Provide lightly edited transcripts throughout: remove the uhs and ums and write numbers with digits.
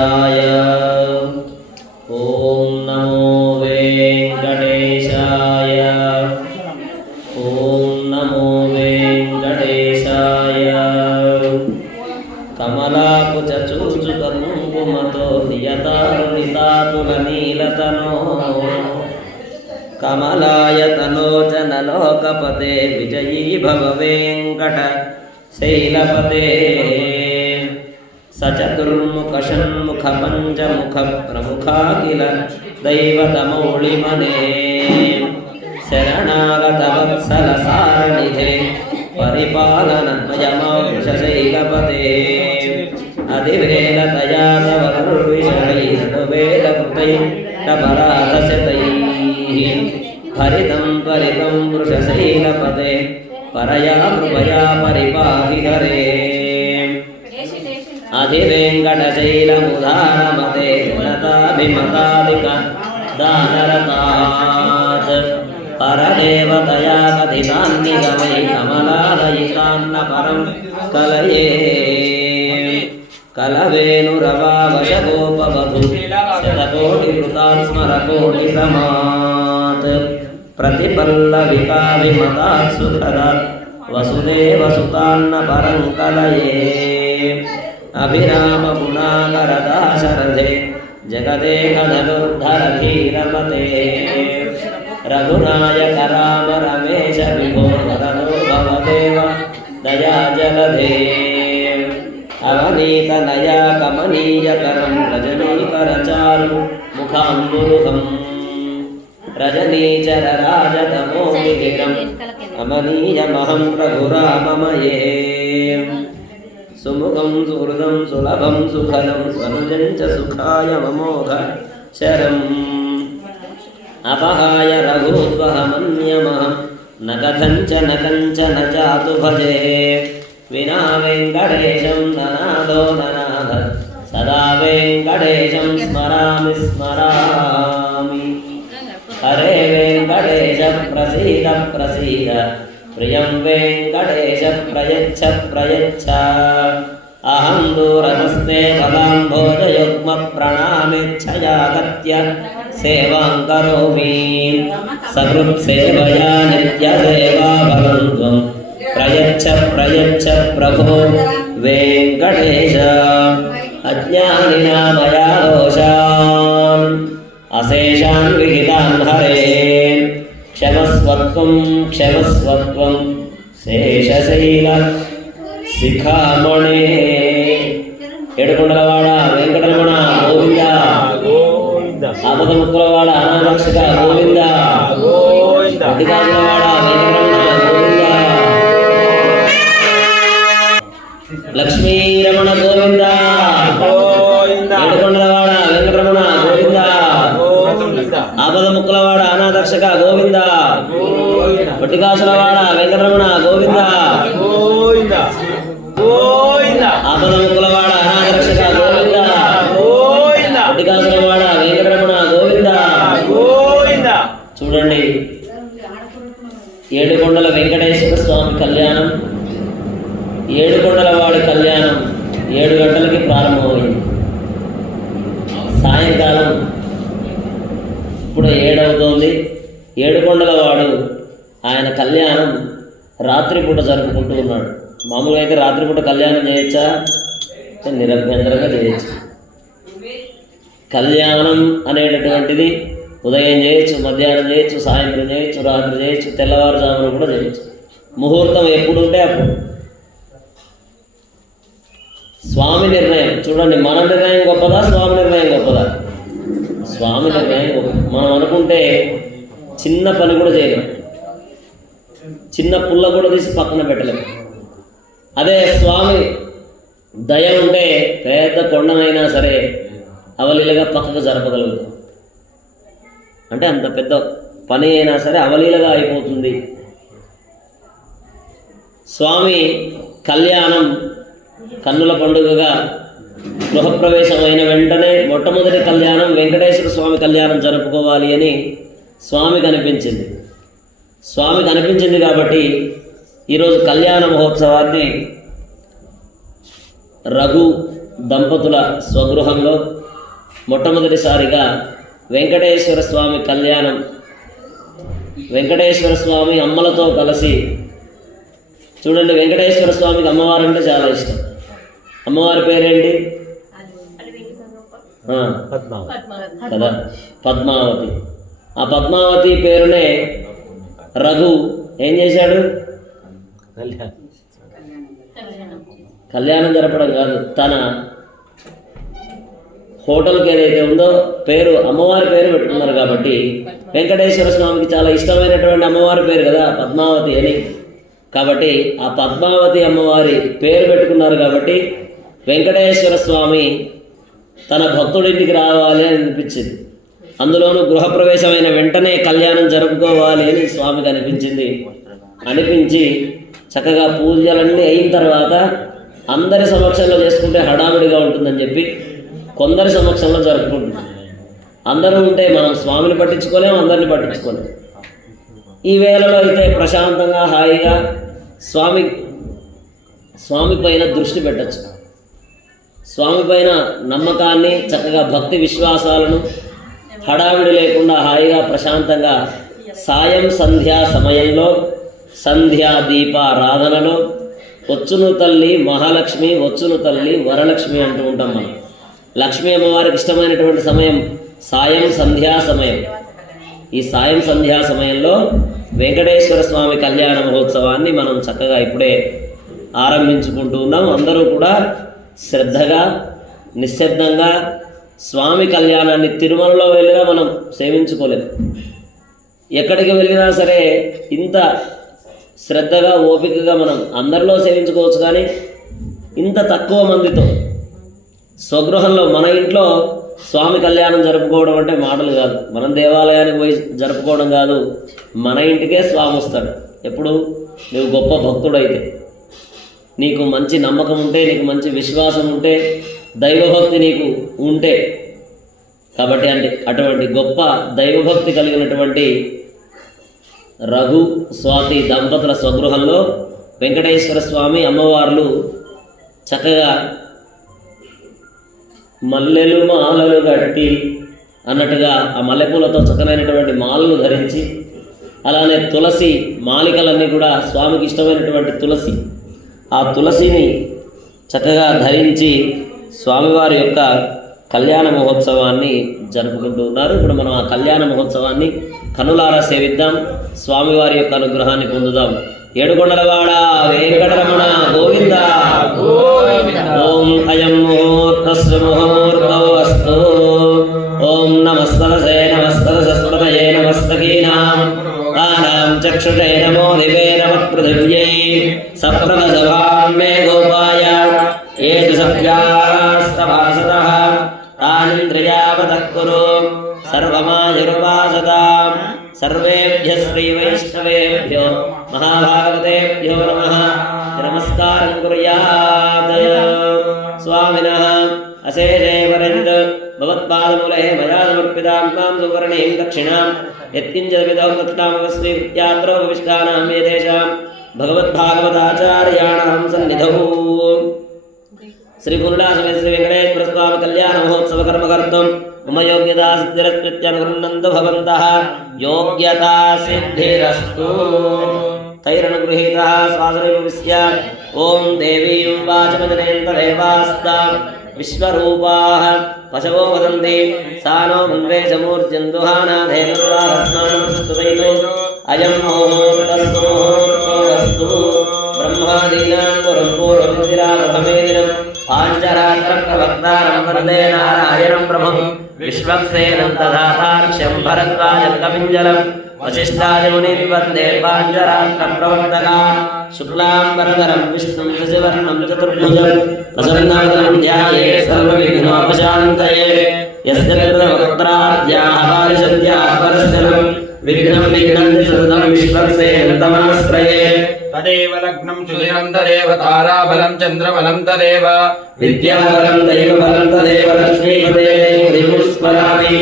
वेङ्कटेशाय ॐ नमो वेङ्कटेशाय ॐ नमो वेङ्कटेशाय कमलाकुचूचुकुङ्कुमतो नियतारुणितातुलनीलतनो कमलायतनोचनलोकपते विजयी भव वेङ्कटशैलपते सचतुर्मुखषण्मुखपञ्चमुखप्रमुखाखिल दैवतमौलिमने शरणागतवत्सलसारनिधे परिपालनमयमांशशैलपते अधिवेलतया तवरुर्विषयैर्वेदकृतैरपराधशतैः हरितं परितं वृषशैलपते परया कृपया परिपाहि हरे अधिवेङ्कटशैलमुदारमते जनताभिमतादिक दानरतात् परदेवतया कथितान्निगमै कमलादयितान्न परं कलये कलवेणुरवावशगोपवधू शतकोटिकृतात् स्मरकोटिसमात् प्रतिपल्लविकाभिमतात् सुखदात् वसुदेवसुतान्न परं कलये अभिरामगुणाकरदाशरथे जगदेकधनुर्धरधीरमते रघुनायक राम रमेश विभो वरदो भवदेव दयाजलधे अवनीतनया कमनीयकरं रजनीकरचारु मुखाम्बुरुहम् रजनीचरराजतमोनिगिरम् अमनीयमहं रघुराममये सुमुखं सुहृदं सुलभं सुखदं स्वनुजं च सुखाय ममोघ शरम् अपहाय रघुत्वहमन्यमहं न कथञ्चन न जातु भजे विना वेङ्कटेशं ननादो ननाद सदा वेङ्कटेशं स्मरामि स्मरामि हरे वेङ्कटेश प्रसीद प्रसीद प्रियं वेङ्कटेश प्रयच्छ प्रयच्छ अहं दूरतस्ते पदाम्भोजयुग्मप्रणामेच्छयागत्य सेवां करोमि सकृत्सेवया नित्यसेवा भवन्त्वं प्रयच्छ प्रयच्छ प्रभो वेङ्कटेश अज्ञानिना मया दोषान् अशेषान् विहितान् हरे क्षमस्वत्वं शेषशैल शिखामणे ఏడుకొండలవాడ వెంకటరమణ గోవింద ఆపదముక్కులవాడ అనారక్షక గోవింద అధికారులవాడ వెంకటరమణ గోవింద లక్ష్మీరమణ గోవింద ఏడుకొండలవాడ వెంకటరమణ గోవింద ఆపదముక్కులవాడ అనారక్షక గోవింద పట్టికాసులవాడ వెంకటరమణ గోవింద ఆపదముక్కులవాడ అనాథరక్షక గోవింద పట్టికాసులవాడ వెంకటరమణ గోవింద. చూడండి, ఏడుకొండల వెంకటేశ్వర స్వామి కళ్యాణం, ఏడుకొండలవాడి కళ్యాణం 7 గంటలకి ప్రారంభమైంది. సాయంకాలం ఇప్పుడు 7 అవుతోంది. ఏడుకొండలవాడు ఆయన కళ్యాణం రాత్రిపూట జరుపుకుంటూ ఉన్నాడు. మామూలుగా అయితే రాత్రిపూట కళ్యాణం చేయొచ్చా? నిరభ్యంతరంగా చేయొచ్చు. కళ్యాణం అనేటటువంటిది ఉదయం చేయొచ్చు, మధ్యాహ్నం చేయొచ్చు, సాయంత్రం చేయొచ్చు, రాత్రి చేయొచ్చు, తెల్లవారుజామున కూడా చేయొచ్చు. ముహూర్తం ఎప్పుడు ఉంటే అప్పుడు. స్వామి నిర్ణయం. చూడండి, మన నిర్ణయం గొప్పదా, స్వామి నిర్ణయం గొప్పదా? స్వామి నిర్ణయం గొప్ప. మనం అనుకుంటే చిన్న పని కూడా చేయలేం, చిన్న పుల్ల కూడా తీసి పక్కన పెట్టలేము. అదే స్వామి దయ ఉంటే పెద్ద కొండనైనా సరే అవలీలగా పక్కకు జరపగలుగుతాం. అంటే అంత పెద్ద పని అయినా సరే అవలీలగా అయిపోతుంది. స్వామి కళ్యాణం కన్నుల పండుగగా గృహప్రవేశం అయిన వెంటనే మొట్టమొదటి కళ్యాణం వెంకటేశ్వర స్వామి కళ్యాణం జరుపుకోవాలి అని స్వామికి అనిపించింది. స్వామికి అనిపించింది కాబట్టి ఈరోజు కళ్యాణ మహోత్సవాన్ని రఘు దంపతుల స్వగృహంలో మొట్టమొదటిసారిగా వెంకటేశ్వర స్వామి కళ్యాణం, వెంకటేశ్వర స్వామి అమ్మలతో కలిసి. చూడండి, వెంకటేశ్వర స్వామికి అమ్మవారు అంటే చాలా ఇష్టం. అమ్మవారి పేరేంటి కదా? పద్మావతి. ఆ పద్మావతి పేరునే రఘు ఏం చేశాడు? కళ్యాణం జరపడం కాదు, తన హోటల్కి ఏదైతే ఉందో పేరు, అమ్మవారి పేరు పెట్టుకున్నారు. కాబట్టి వెంకటేశ్వర స్వామికి చాలా ఇష్టమైనటువంటి అమ్మవారి పేరు కదా పద్మావతి అని. కాబట్టి ఆ పద్మావతి అమ్మవారి పేరు పెట్టుకున్నారు. కాబట్టి వెంకటేశ్వర స్వామి తన భక్తుడింటికి రావాలి అని అనిపించింది. అందులోనూ గృహప్రవేశమైన వెంటనే కళ్యాణం జరుపుకోవాలి అని స్వామికి అనిపించి చక్కగా పూజలన్నీ అయిన తర్వాత అందరి సమక్షంలో చేసుకుంటే హడావిడిగా ఉంటుందని చెప్పి కొందరి సమక్షంలో జరుపుకుంటున్నాం. అందరూ ఉంటే మనం స్వామిని పట్టించుకోలేము, అందరిని పట్టించుకోలేము. ఈ వేళలో అయితే ప్రశాంతంగా హాయిగా స్వామి పైన దృష్టి పెట్టచ్చు. స్వామి పైన నమ్మకాన్ని, చక్కగా భక్తి విశ్వాసాలను హడావిడి లేకుండా హాయిగా ప్రశాంతంగా సాయం సంధ్యా సమయంలో సంధ్యా దీపారాధనలో వచ్చును తల్లి మహాలక్ష్మి, వచ్చును తల్లి వరలక్ష్మి అంటూ ఉంటాం మనం. లక్ష్మీ అమ్మవారికి ఇష్టమైనటువంటి సమయం సాయం సంధ్యా సమయం. ఈ సాయం సంధ్యా సమయంలో వెంకటేశ్వర స్వామి కళ్యాణ మహోత్సవాన్ని మనం చక్కగా ఇప్పుడే ఆరంభించుకుంటూ ఉన్నాం. అందరూ కూడా శ్రద్ధగా నిశ్శబ్దంగా స్వామి కళ్యాణాన్ని తిరుమలలో వెళ్ళినా మనం సేవించుకోలేము. ఎక్కడికి వెళ్ళినా సరే ఇంత శ్రద్ధగా ఓపికగా మనం అందరిలో సేవించుకోవచ్చు. కానీ ఇంత తక్కువ మందితో స్వగృహంలో మన ఇంట్లో స్వామి కళ్యాణం జరుపుకోవడం అంటే మాటలు కాదు. మనం దేవాలయానికి పోయి జరుపుకోవడం కాదు, మన ఇంటికే స్వామి వస్తాడు. ఎప్పుడు నువ్వు గొప్ప భక్తుడైతే, నీకు మంచి నమ్మకం ఉంటే, నీకు మంచి విశ్వాసం ఉంటే, దైవభక్తి నీకు ఉంటే. కాబట్టి అటువంటి గొప్ప దైవభక్తి కలిగినటువంటి రఘు స్వాతి దంపతుల స్వగృహంలో వెంకటేశ్వర స్వామి అమ్మవార్లు చక్కగా మల్లెలు మాలలు కట్టి అన్నట్టుగా ఆ మల్లెపూలతో చక్కనైనటువంటి మాలను ధరించి, అలానే తులసి మాలికలన్నీ కూడా స్వామికి ఇష్టమైనటువంటి తులసి, ఆ తులసిని చక్కగా ధరించి స్వామివారి యొక్క కళ్యాణ మహోత్సవాన్ని జరుపుకుంటూ ఉన్నారు. ఇప్పుడు మనం ఆ కళ్యాణ మహోత్సవాన్ని కనులారా సేవిద్దాం, స్వామివారి యొక్క అనుగ్రహాన్ని పొందుదాం. ఏడుకొండలవాడ వెంకటరమణ గోవింద గోవింద. ఓం అయం ముహూర్తస్సు ముహూర్తోస్తు. ఓం నమస్తరసే నమస్తరసస్మృతయే నమస్తకీనాం ఆనాం చక్షుషే నమో దివే నమఃపృథివ్యై సప్రదశభాం మే గోపాయ ఏతు సభ్యాస్తవాసతః తానింద్రియావతః కురు సర్వమాయుర్వాసతాం. సర్వేభ్యః శ్రీవైష్ణవేభ్యో మహాభాగవతేభ్యో నమః. నమస్కారం కుర్యాత్. స్వామినః అశేషే వరేంద్ర భవత్పాదమూలే మయా సమర్పితాం మాం సువర్ణీం దక్షిణాం యత్కించిదపిదో దక్షిణామస్వీకృత్యాత్రో భవిష్టానాం ఏతేషాం భగవద్భాగవతాచార్యాణాం సన్నిధౌ. శ్రీ పురుడాసమే శ్రీ వెంకటేశ్వర స్వామి కళ్యాణ మహోత్సవ కర్మకర్తం మమ యోగ్యతా సిద్ధిరస్కృత్యనుగృహ్ణంతు భవంతః. యోగ్యతా సిద్ధిరస్తు. తైరనుగృహీతః శ్వాసనిర్విశ్య. ఓం దేవీం వాచమజనేంతరేవాస్తాం విశ్వరూపాః పశవో వదంతి సా నో మన్వేషమూర్జందుహానాధేనుర్వాహస్మానమస్తు. అయం ముహూర్తస్తు ముహూర్తోస్తు. బ్రహ్మాదీనాం గురుపూర్వమితిరావహమేదినం పాంచరాత్రం ప్రవక్తారం వందే నారాయణం ప్రభుం. విశ్వక్సేనం తథాతార్క్ష్యం భరద్వాజం కపింజలం వశిష్ఠాదిమునిం వందే పాంచరాత్రం ప్రవర్తకాం. శుక్లాంబరధరం విష్ణుం శశివర్ణం చతుర్భుజం ప్రసన్నవదనం ధ్యాయేత్ సర్వవిఘ్నోపశాంతయే. యస్య కృతవక్త్రాద్యాః పారిషద్యాః పరస్యనం విఘ్నం విఘ్నంతి సతతం విశ్వక్సేనం తమాశ్రయే. తదేవ లగ్నం సుదినం తదేవ తారాబలం చంద్రబలం తదేవ విద్యాబలం దైవబలం తదేవ లక్ష్మీపదే స్మరామి.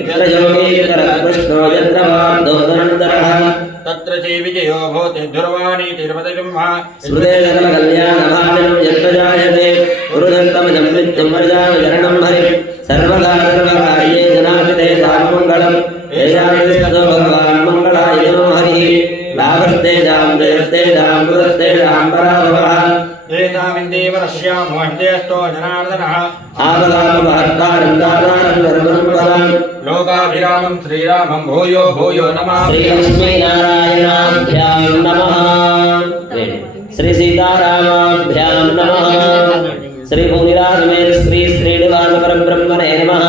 ఇతర యోగేతర కృష్ణో యత్రవాదోదనంతరః తత్ర చే విజయో భవతి ధ్రువాణి తిరుపతి బ్రహ్మ స్మృతే సకల కళ్యాణ భాజనం యత్ర జాయతే पुरुषोत्तमजं नित्यं वर्जामचरणं हरिं सर्वदा सर्वकार्ये जनार्दने सामङ्गलं येषामिस्ततो भगवान् मङ्गलाय नमो हरिः लाभस्तेजां जयस्तेजां पुरस्तेजां पराभवः येषामिन्देवरस्यां मोह्येस्तो जनार्दनः आवगामहर्तारं दातारं सर्वसम्पदां लोकाभिरामं श्रीरामं भूयो भूयो नमः श्रीलक्ष्मीनारायणाभ्यां नमः श्री सीतारामाभ्यां नमः श्री भूमिराजमेर श्री श्रीनिवास परब्रह्मणे नमः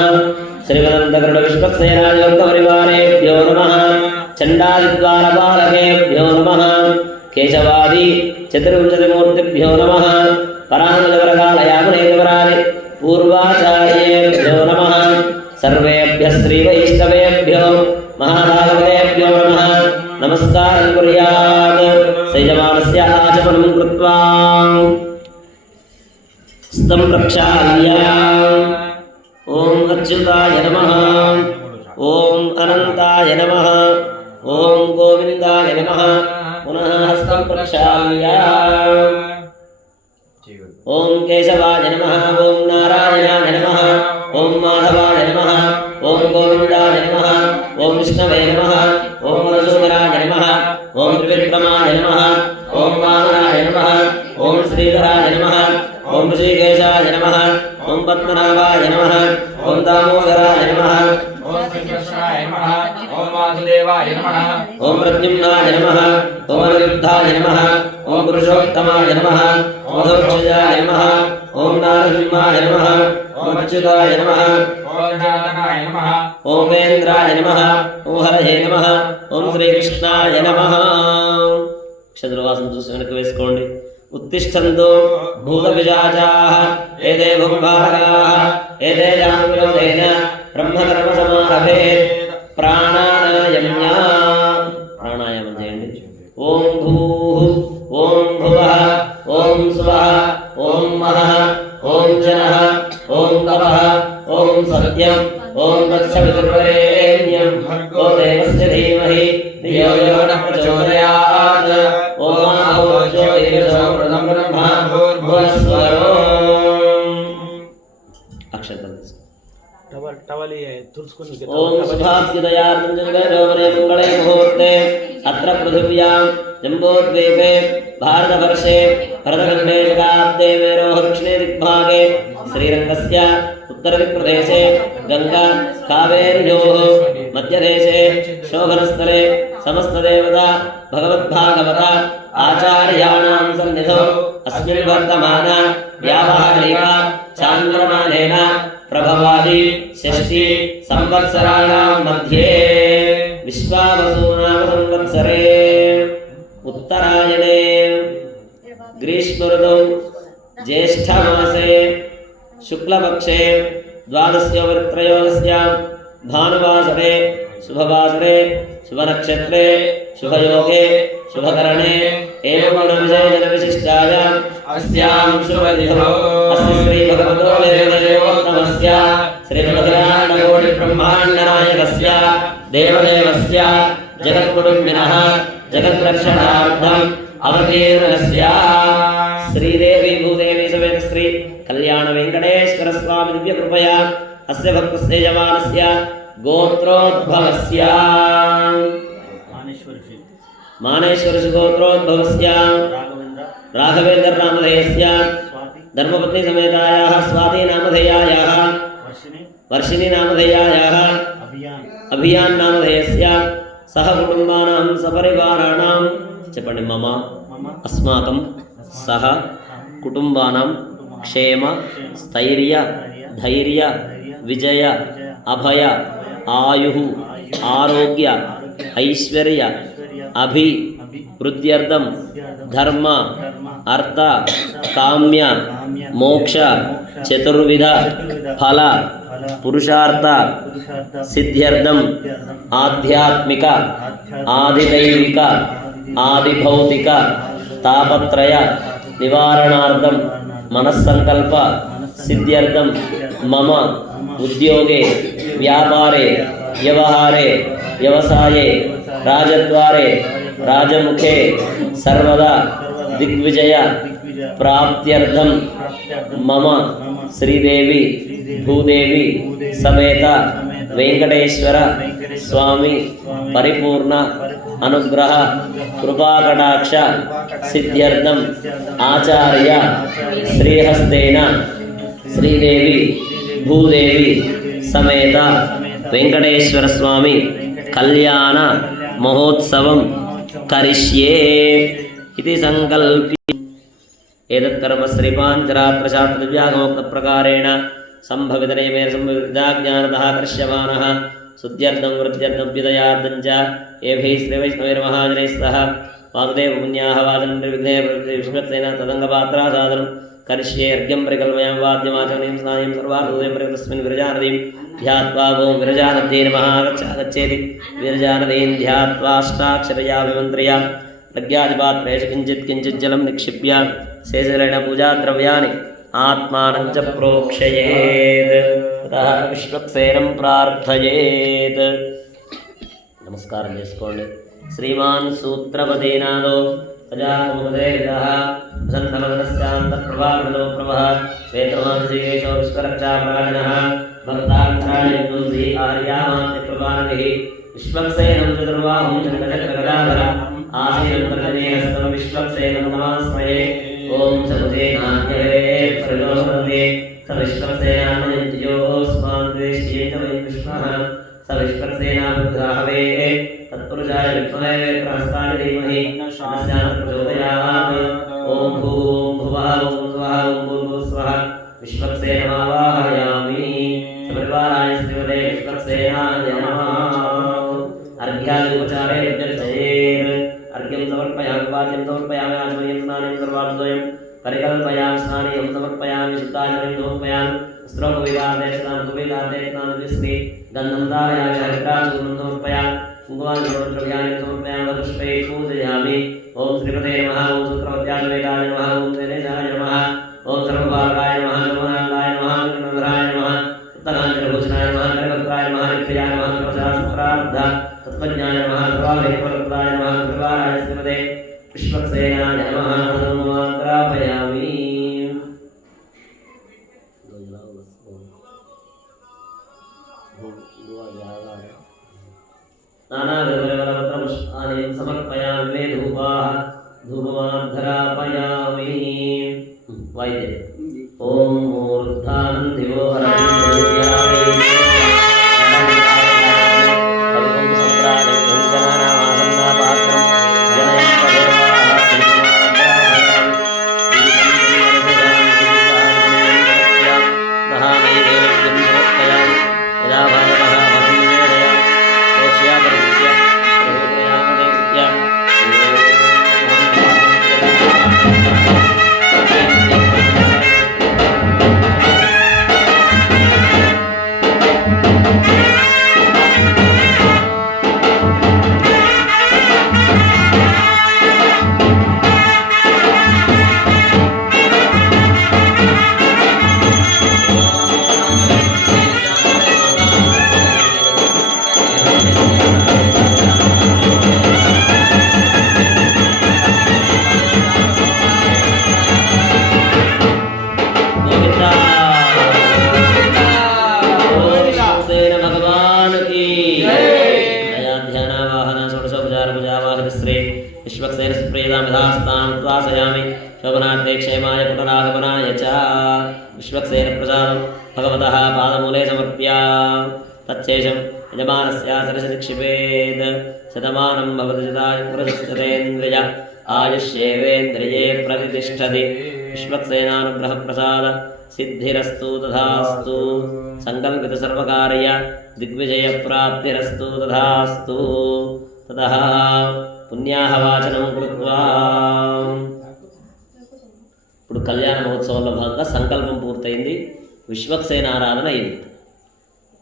श्रीमदन्तगरुड विश्वक्सेनायोक्तपरिवारेभ्यो नमः चण्डादिद्वारपालकेभ्यो नमः केशवादि चतुर्विंशतिमूर्तिभ्यो नमः पराङ्गजवरकालयामुनेकवरादि पूर्वाचार्येभ्यो नमः सर्वेभ्यः श्रीवैष्णवेभ्यो महाभागवतेभ्यो नमः नमस्कारं कुर्यात् सयजमानस्य आचमनं कृत्वा स्तं प्रक्षाल्य ॐ अच्युताय नमः ॐ अनन्ताय नमः ॐ गोविन्दाय नमः पुनः हस्तं प्रक्षाल्य ॐ केशवाय नमः ॐ नारायणाय नमः ॐ माधवाय नमः ॐ गोविन्दाय नमः ॐ विष्णवे नमः ॐ मधुसूदनाय नमः ॐ त्रिविक्रमाय नमः ॐ वामनाय नमः ॐ श्रीधराय नमः ॐ ऋषिकेशाय नमः ॐ पद्मनाभाय नमः ॐ दामोदराय नमः ॐ श्रीकृष्णाय नमः ॐ वासुदेवाय नमः ॐ प्रद्युम्नाय नमः ॐ अनिरुद्धाय नमः ॐ पुरुषोत्तमाय नमः ॐ धनुर्धराय नमः ॐ नारसिंहाय नमः ॐ अच्युताय नमः ॐ जनार्दनाय नमः ॐ वेन्द्राय नमः ॐ हरये नमः ॐ श्रीकृष्णाय नमः क्षत्रवासं చూసి వెనక్కి వేసుకోండి उत्तिष्ठन्तु भूतपिशाचाः एते भुक्भारकाः एते जामविरोधेन ब्रह्मकर्मसमारभे प्राणायामं చేయండి ఓం భూః ఓం భువః ఓం స్వః ఓం మహః ఓం జనః ఓం తపః ఓం సత్యం ఓం తత్సవితుర్వరేణ్యం భర్గో దేవస్య ధీమహి ధియో యో నః ప్రచోదయాత్ ఓం ఆహోజో ఏషో ప్రథమ బ్రహ్మ భూర్భువస్వరో అక్షంతలు ओम शुभाभ्युदयार्तं जगदोरे मंगले मुहूर्ते अत्र पृथिव्यां जम्बोद्वीपे भारतवर्षे भरतखण्डे जगाब्दे मेरोः दक्षिणे दिग्भागे श्रीरङ्गस्य उत्तरदिक्प्रदेशे गंगा कावेर्योः मध्यदेशे शोभनस्थले समस्तदेवता भगवद्भागवत आचार्याणां सन्निधौ अस्मिन् वर्तमान व्यावहारिका चान्द्रमानेन प्रभवादि षष्ठी संवत्सराणां मध्ये विश्वावसुनाम संवत्सरे उत्तरायणे ग्रीष्म ऋतौ ज्येष्ठमासे शुक्लपक्षे द्वादश्योपत्रयोदश्यां भानुवासरे शुभवासरे शुभनक्षत्रे शुभयोगे शुभकरणे एवं गुणविशेषविशिष्टायाम् अस्यां शुभतिथौ अस्य श्रीभगवतो देवदेवोत्तमस्य श्रीमद्नारायणकोटिब्रह्माण्डनायकस्य देवदेवस्य जगत्कुटुम्बिनः जगद्रक्षणार्थम् अवतीर्णस्य श्रीदेवी भूदेवी समेत श्री कल्याण वेंकटेश्वर स्वामी दिव्यकृपया अस्य भक्तस्य यजमानस्य गोत्रोद्भवस्य मानेश्वरस्य गोत्रोद्भवस्य राघवेन्द्र नामधेयस्य धर्मपत्नी समेतायाः स्वाति नामधेयायाः वर्षिणी नामधेयायाः अभियान नामधेयस्य सह कुटुम्बानां सपरिवाराणां చెప్పండి मम अस्माकं सह कुटुम्बानां क्षेम स्थैर्य धैर्य विजय अभय आयुः आरोग्य ऐश्वर्य अभि वृद्ध्यर्थं धर्म अर्थ काम्य मोक्ष चतुर्विध फल पुरुषार्थ सिद्ध्यर्थं आध्यात्मिक आदिदैविक आदिभौतिक तापत्रय निवारणार्थं मनस्संकल्प सिद्ध्यर्थं मम उद्योगे व्यापारे व्यवहारे व्यवसाये राजद्वारे राजमुखे सर्वदा दिग्विजय प्राप्त्यर्थं మమ శ్రీదేవి భూదేవి సమేత వెంకటేశ్వర స్వామి పరిపూర్ణ అనుగ్రహ కృపాకటాక్ష సిద్ధ్యర్థం ఆచార్య శ్రీహస్తేన శ్రీదేవి భూదేవి సమేత వెంకటేశ్వర స్వామి కళ్యాణ మహోత్సవం కరిష్యే ఇది సంకల్పి ఏతత్కర్మ శ్రీపాంచరాత్రశాస్త్రవ్యాగమోక్తప్రకారేణ సంభవితనియమేన సంభవితాజ్ఞానతః కరిష్యమానः శుద్ధ్యర్థం వృద్ధ్యర్థం విదయార్థం చ ఏభైः శ్రీవైష్ణవైర్మహాజనైः సహ వాగ్దేవపుణ్యాः వాచనం నిర్విఘ్నేన తదంగపాత్రాసాదనం కరిష్యే అర్ఘ్యం పరికల్పయాం వాద్యమాచరణీయం స్నాయం సర్వార్థోదయం పరితస్మిన్ విరజానదీం ధ్యాత్వా ఓం విరజానద్యై నమః గచ్చేతి విరజానదీం ధ్యాత్వాష్టాక్షరయా విమంత్రయా ప్రజ్ఞాతిపాత్రేషు కించిత్ కించిత్ జలం నిక్షిప్య శేషరేణ పూజాద్రవ్యాన్ని ఆత్మానం చ ప్రోక్షయేత్ తతః విశ్వక్సేనం ప్రార్థయేత్. నమస్కారం చేసుకోండి. శ్రీమాన్ సూత్రపదేనాదో ప్రజాముపదేవిదః ప్రసన్నవదనస్యాంతఃప్రభాకృతో ప్రభః వేత్రమాంసికేశో విశ్వరక్షాప్రాజనః భక్తాక్షరాయజ్ఞం శ్రీ ఆర్యామాన్యకృపానిధిః విశ్వక్సేనం చతుర్బాహుం చంద్రచక్రగదాధరం ఆసీనంతర్జనేహస్తం విశ్వక్సేనం నమాస్మయే. ఓం సముదేనాన్యవే ప్రజోషతే స విశ్వక్సేనాన్యజ్యోస్మాద్వేష్యేత వై విష్ణుః స విశ్వక్సేనానుగ్రాహవే తత్పురుషాయ విద్మహే ప్రహస్తాయ ధీమహి తస్యాత్ ప్రచోదయాత్. ఓం భూం భువః ఓం స్వః ఓం భూర్భువః స్వః విశ్వక్సేనమావాహయామి. సపరివారాయ శ్రీమతే విశ్వక్సేనాయ నమః. అర్ఘ్యాదుపచారే విద్యర్చయేత్. అర్ఘ్యం సమర్పయామి వాద్యం సమర్పయామి ఆచమయం స్నానం సర్వార్థోయం పరికల్పయామి స్నానీయం సమర్పయామి శుద్ధాచమయం సమర్పయామి స్త్రోపవిదార్థే స్నానం శ్రీ గంధం ధారయామి హరిద్రాచూర్ణం సమర్పయామి కుంకుమాన్ని ద్రవ్యాన్ని సమర్పయామి పుష్పై పూజయామి. ఓం శ్రీమతే నమః. ఓం సూత్రవద్యాసవేదాయ నమః. ఓం గణేశాయ నమః. ఓం సర్వభాగాయ నమః. నమః నమః విఘ్నధరాయ నమః. సప్తకాంచనభూషణాయ నమః. కరకల్పాయ నమః. నిత్యాయ నమః. సర్వశాస్త్రార్థ తత్వజ్ఞాయ నమః. సర్వాభైకవరప్రదాయ నమః. సర్వారాయ శ్రీమతే విశ్వక్సేనాయ నమః. సమగ్రాపయామి. నానావిధపుష్పాన్ని సమర్పయామి. మే ధూపాః ధూపమాధరాపయామి. వైద్యం ఓం మూర్ధానం దివోహరం विश्वक्सेन सुप्रीतामिधास्तानुद्वासयामि शोभनार्थे क्षेमाय पुनरागमनाय च विश्वक्सेन प्रसादं भगवतः पादमूले समर्प्य तच्छेषं यजमानस्य सरसि निक्षिपेत् शतमानं भवति शतायुः आयुष्येवेन्द्रिये प्रतिष्ठति विश्वक्सेनानुग्रहप्रसाद सिद्धिरस्तु तथास्तु संकल्पितसर्वकार्य दिग्विजयप्राप्तिरस्तु तथास्तु ततः పుణ్యాహవాచనం కృత్వా. ఇప్పుడు కళ్యాణ మహోత్సవంలో భాగంగా సంకల్పం పూర్తయింది, విశ్వక్సేన ఆరాధన అయింది.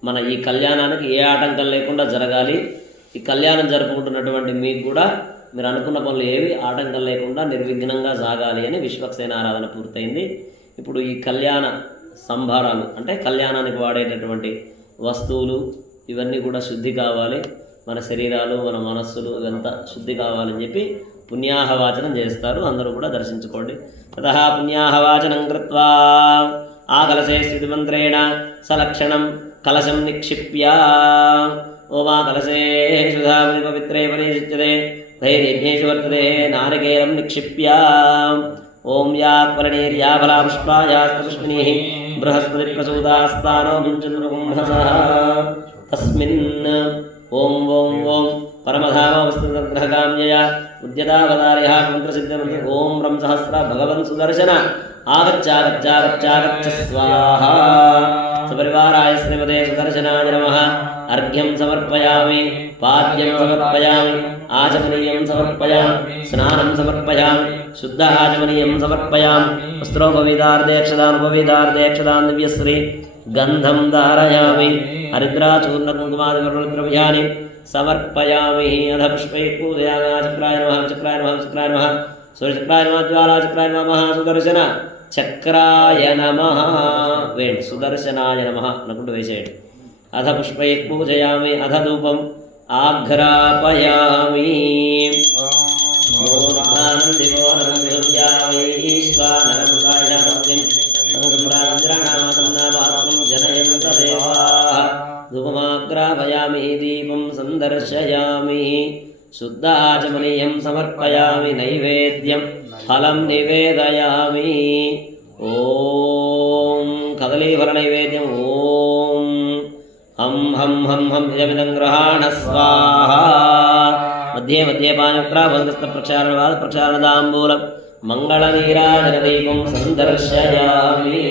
మన ఈ కళ్యాణానికి ఏ ఆటంకం లేకుండా జరగాలి. ఈ కళ్యాణం జరుపుకుంటున్నటువంటి మీకు కూడా మీరు అనుకున్న పనులు ఏవి ఆటంకం లేకుండా నిర్విఘ్నంగా సాగాలి అని విశ్వక్సేన ఆరాధన పూర్తయింది. ఇప్పుడు ఈ కళ్యాణ సంభారాలు అంటే కళ్యాణానికి వాడేటటువంటి వస్తువులు ఇవన్నీ కూడా శుద్ధి కావాలి. మన శరీరాలు మన మనస్సులు ఇదంతా శుద్ధి కావాలని చెప్పి పుణ్యాహవాచనం చేస్తారు. అందరూ కూడా దర్శించుకోండి. తతః పుణ్యాహవాచనం కృత్వా ఆ కలశే స్థితిమంత్రేణ సలక్షణం కలశం నిక్షిప్య ఓమా కలశే సుధాముని పవిత్రే పరిశుచ్యతే ధైర్యజ్ఞేషు వర్తతే నారికేలం నిక్షిప్య ఓం యా పరణీర్యా ఫలా పుష్పాయాస్తపుష్మినీః బృహస్పతి ప్రసూతాస్తానో ముంచంద్రకుంభసః తస్మిన్ ఓం ఓం ఓం పరమధామవస్తుగ్రహకామ్యయ ఉద్యతావతార్యः మంత్రసిద్ధమంత్ర ఓం రం సహస్ర భగవన్ సుదర్శన ఆగచ్చాగచ్చాగచ్చాగచ్చ స్వాహా సపరివారాయ శ్రీమతే సుదర్శనాయ నమః. అర్ఘ్యం సమర్పయామి, పాద్యం సమర్పయామి, ఆచమనీయం సమర్పయామి, స్నానం సమర్పయామి, శుద్ధ ఆచమనీయం సమర్పయామి, వస్త్రోపవీతార్ధేక్షదానుపవీతార్ధేక్షదాన్ దివ్యశ్రీ గంధం ధారయామి, హరిద్రాచూర్ణకుంకుమాదిద్రవ్యాన్ని సమర్పయామి. అధ పుష్పై పూజయామి. చక్రాయ నమః, చక్రాయ నమః, చక్రాయ నమః, సూర్యచక్రాయ నమః, జ్వాలాచక్రాయ నమః, సుదర్శన చక్రాయ నమః వేయండి. సుదర్శనాయ నమః అనుకుంటూ వేసేయండి. అధ పుష్పై పూజయామి. అధ ధూపం ఆఘ్రాపయామి. ధూపమాగ్రాపయామి, దీపం సందర్శయామి, శుద్ధ ఆచమనీయం సమర్పయామి, నైవేద్యం ఫలం నివేదయామి. ఓం కదలీఫల నైవేద్యం. ఓం హం హం హం హం ఇదమిదం గృహాణ స్వాహా. మధ్యే మధ్యే పానప్రాబంధస్థ ప్రక్షాళనవాద ప్రక్షాళనదాంబూలం మంగళనీరాజన దీపం సందర్శయామి.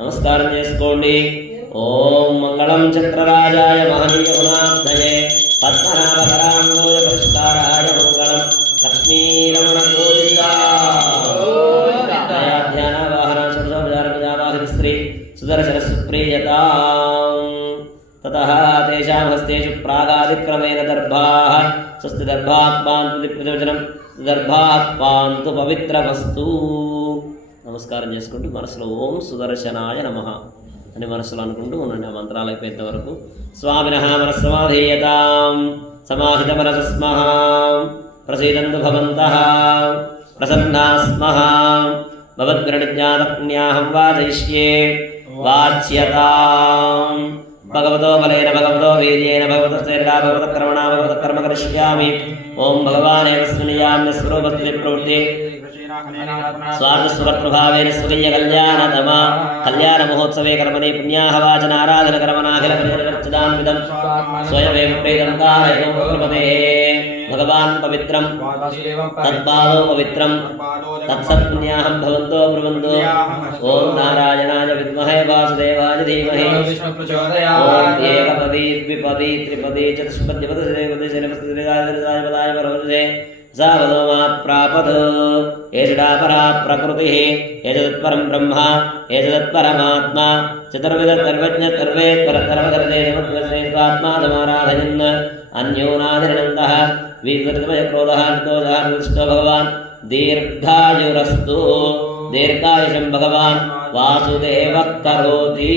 నమస్కారం చేసుకోండి. ఓం మంగళం చక్రరాజాయ మహనీయ గుణాబ్ధయే పద్మనాభకరాంబోజ పరిష్కారాయ మంగళం లక్ష్మీరమణ గోవిందా. ధ్యానవాహన సర్వజావాహిని శ్రీ సుదర్శన సుప్రీయతాం. తతః తేషాం హస్తేషు ప్రాగాదిక్రమేణ దర్భాః స్వస్తి దర్భాః పాంతు దిక్ప్రచోదనం దర్భాః పాంతు పవిత్రవస్తు. నమస్కారం చేసుకుంటూ మనసులో ఓం సుదర్శనాయ నమః అని మనసులో అనుకుంటూ ఉండండి. ఆ మంత్రాలు అయిపోయేంత వరకు. స్వామినః మనస్సమాధీయతాం సమాహిత మనసస్మః ప్రసీదంతు భవంతః ప్రసన్నాः స్మః. భవద్గ్రణజ్ఞాతపుణ్యాహం వాచయిష్యే వాచ్యతాం. భగవతో బలేన భగవతో వీర్యేణ భగవత శ్రేయా భగవత కర్మణా భగవత కర్మ కరిష్యామి. ఓం భగవానేవ స్మృయామ్య స్వరూపస్థితి ప్రవృత్తి స్వార్థస్వకర్తృభావేన స్వకీయ కళ్యాణతమ కళ్యాణ మహోత్సవే కర్మణి పుణ్యాహవాచన ఆరాధన కర్మనాఖిల పరివర్చిదాన్వితం స్వయమేవ ప్రేతం తారయతం ప్రపదే. భగవాన్ పవిత్రం తత్పాదో పవిత్రం తత్సత్పుణ్యాహం భవంతో బ్రువంతో. ఓం నారాయణాయ విద్మహే వాసుదేవాయ ధీమహి. ఓం ఏకపదీ ద్విపదీ త్రిపదీ చతుష్పద్యపదీ శిరపదాయ పరవదే సావదో మా ప్రాపద్. ఏషడాపరా ప్రకృతిః ఏషదత్పరం బ్రహ్మ ఏషదత్పరమాత్మా చతుర్విధ సర్వజ్ఞ సర్వేశ్వర సర్వధర్మేశ్వరాత్మా సమారాధయన్ అన్యోనాదినందః వీర్యమయ క్రోధః నిర్దోషః నిర్దిష్టో భగవాన్ దీర్ఘాయురస్తు. దీర్ఘాయుషం భగవాన్ వాసుదేవః కరోతి.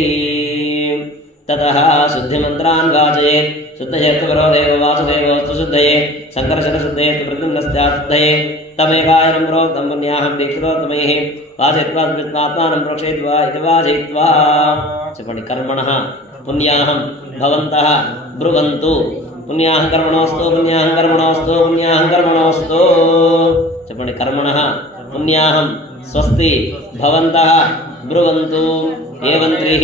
తతః శుద్ధిమంత్రాన్ వాచయేత్. శుద్ధయేత్వరో దేవ వాసుదేవోస్తు శుద్ధయే సంకర్షణశుద్ధయే ప్రద్యుమ్నశ్చాశుద్ధయే తమేకాయనం ప్రోక్తం పుణ్యాహం దీక్షితోత్తమైః వాచయిత్వాత్మానం ప్రోక్షయిత్వా ఇతి వాచయిత్వా. చెప్పండి. కర్మణః పుణ్యాహం భవంతః బ్రువంతు. పుణ్యాహం కర్మణోస్తు పుణ్యాహం కర్మణోస్తు పుణ్యాహం కర్మణోస్తు. చెప్పండి. కర్మణః పుణ్యాహం స్వస్తి భవంతః బ్రువంతు. ఏవంత్రిః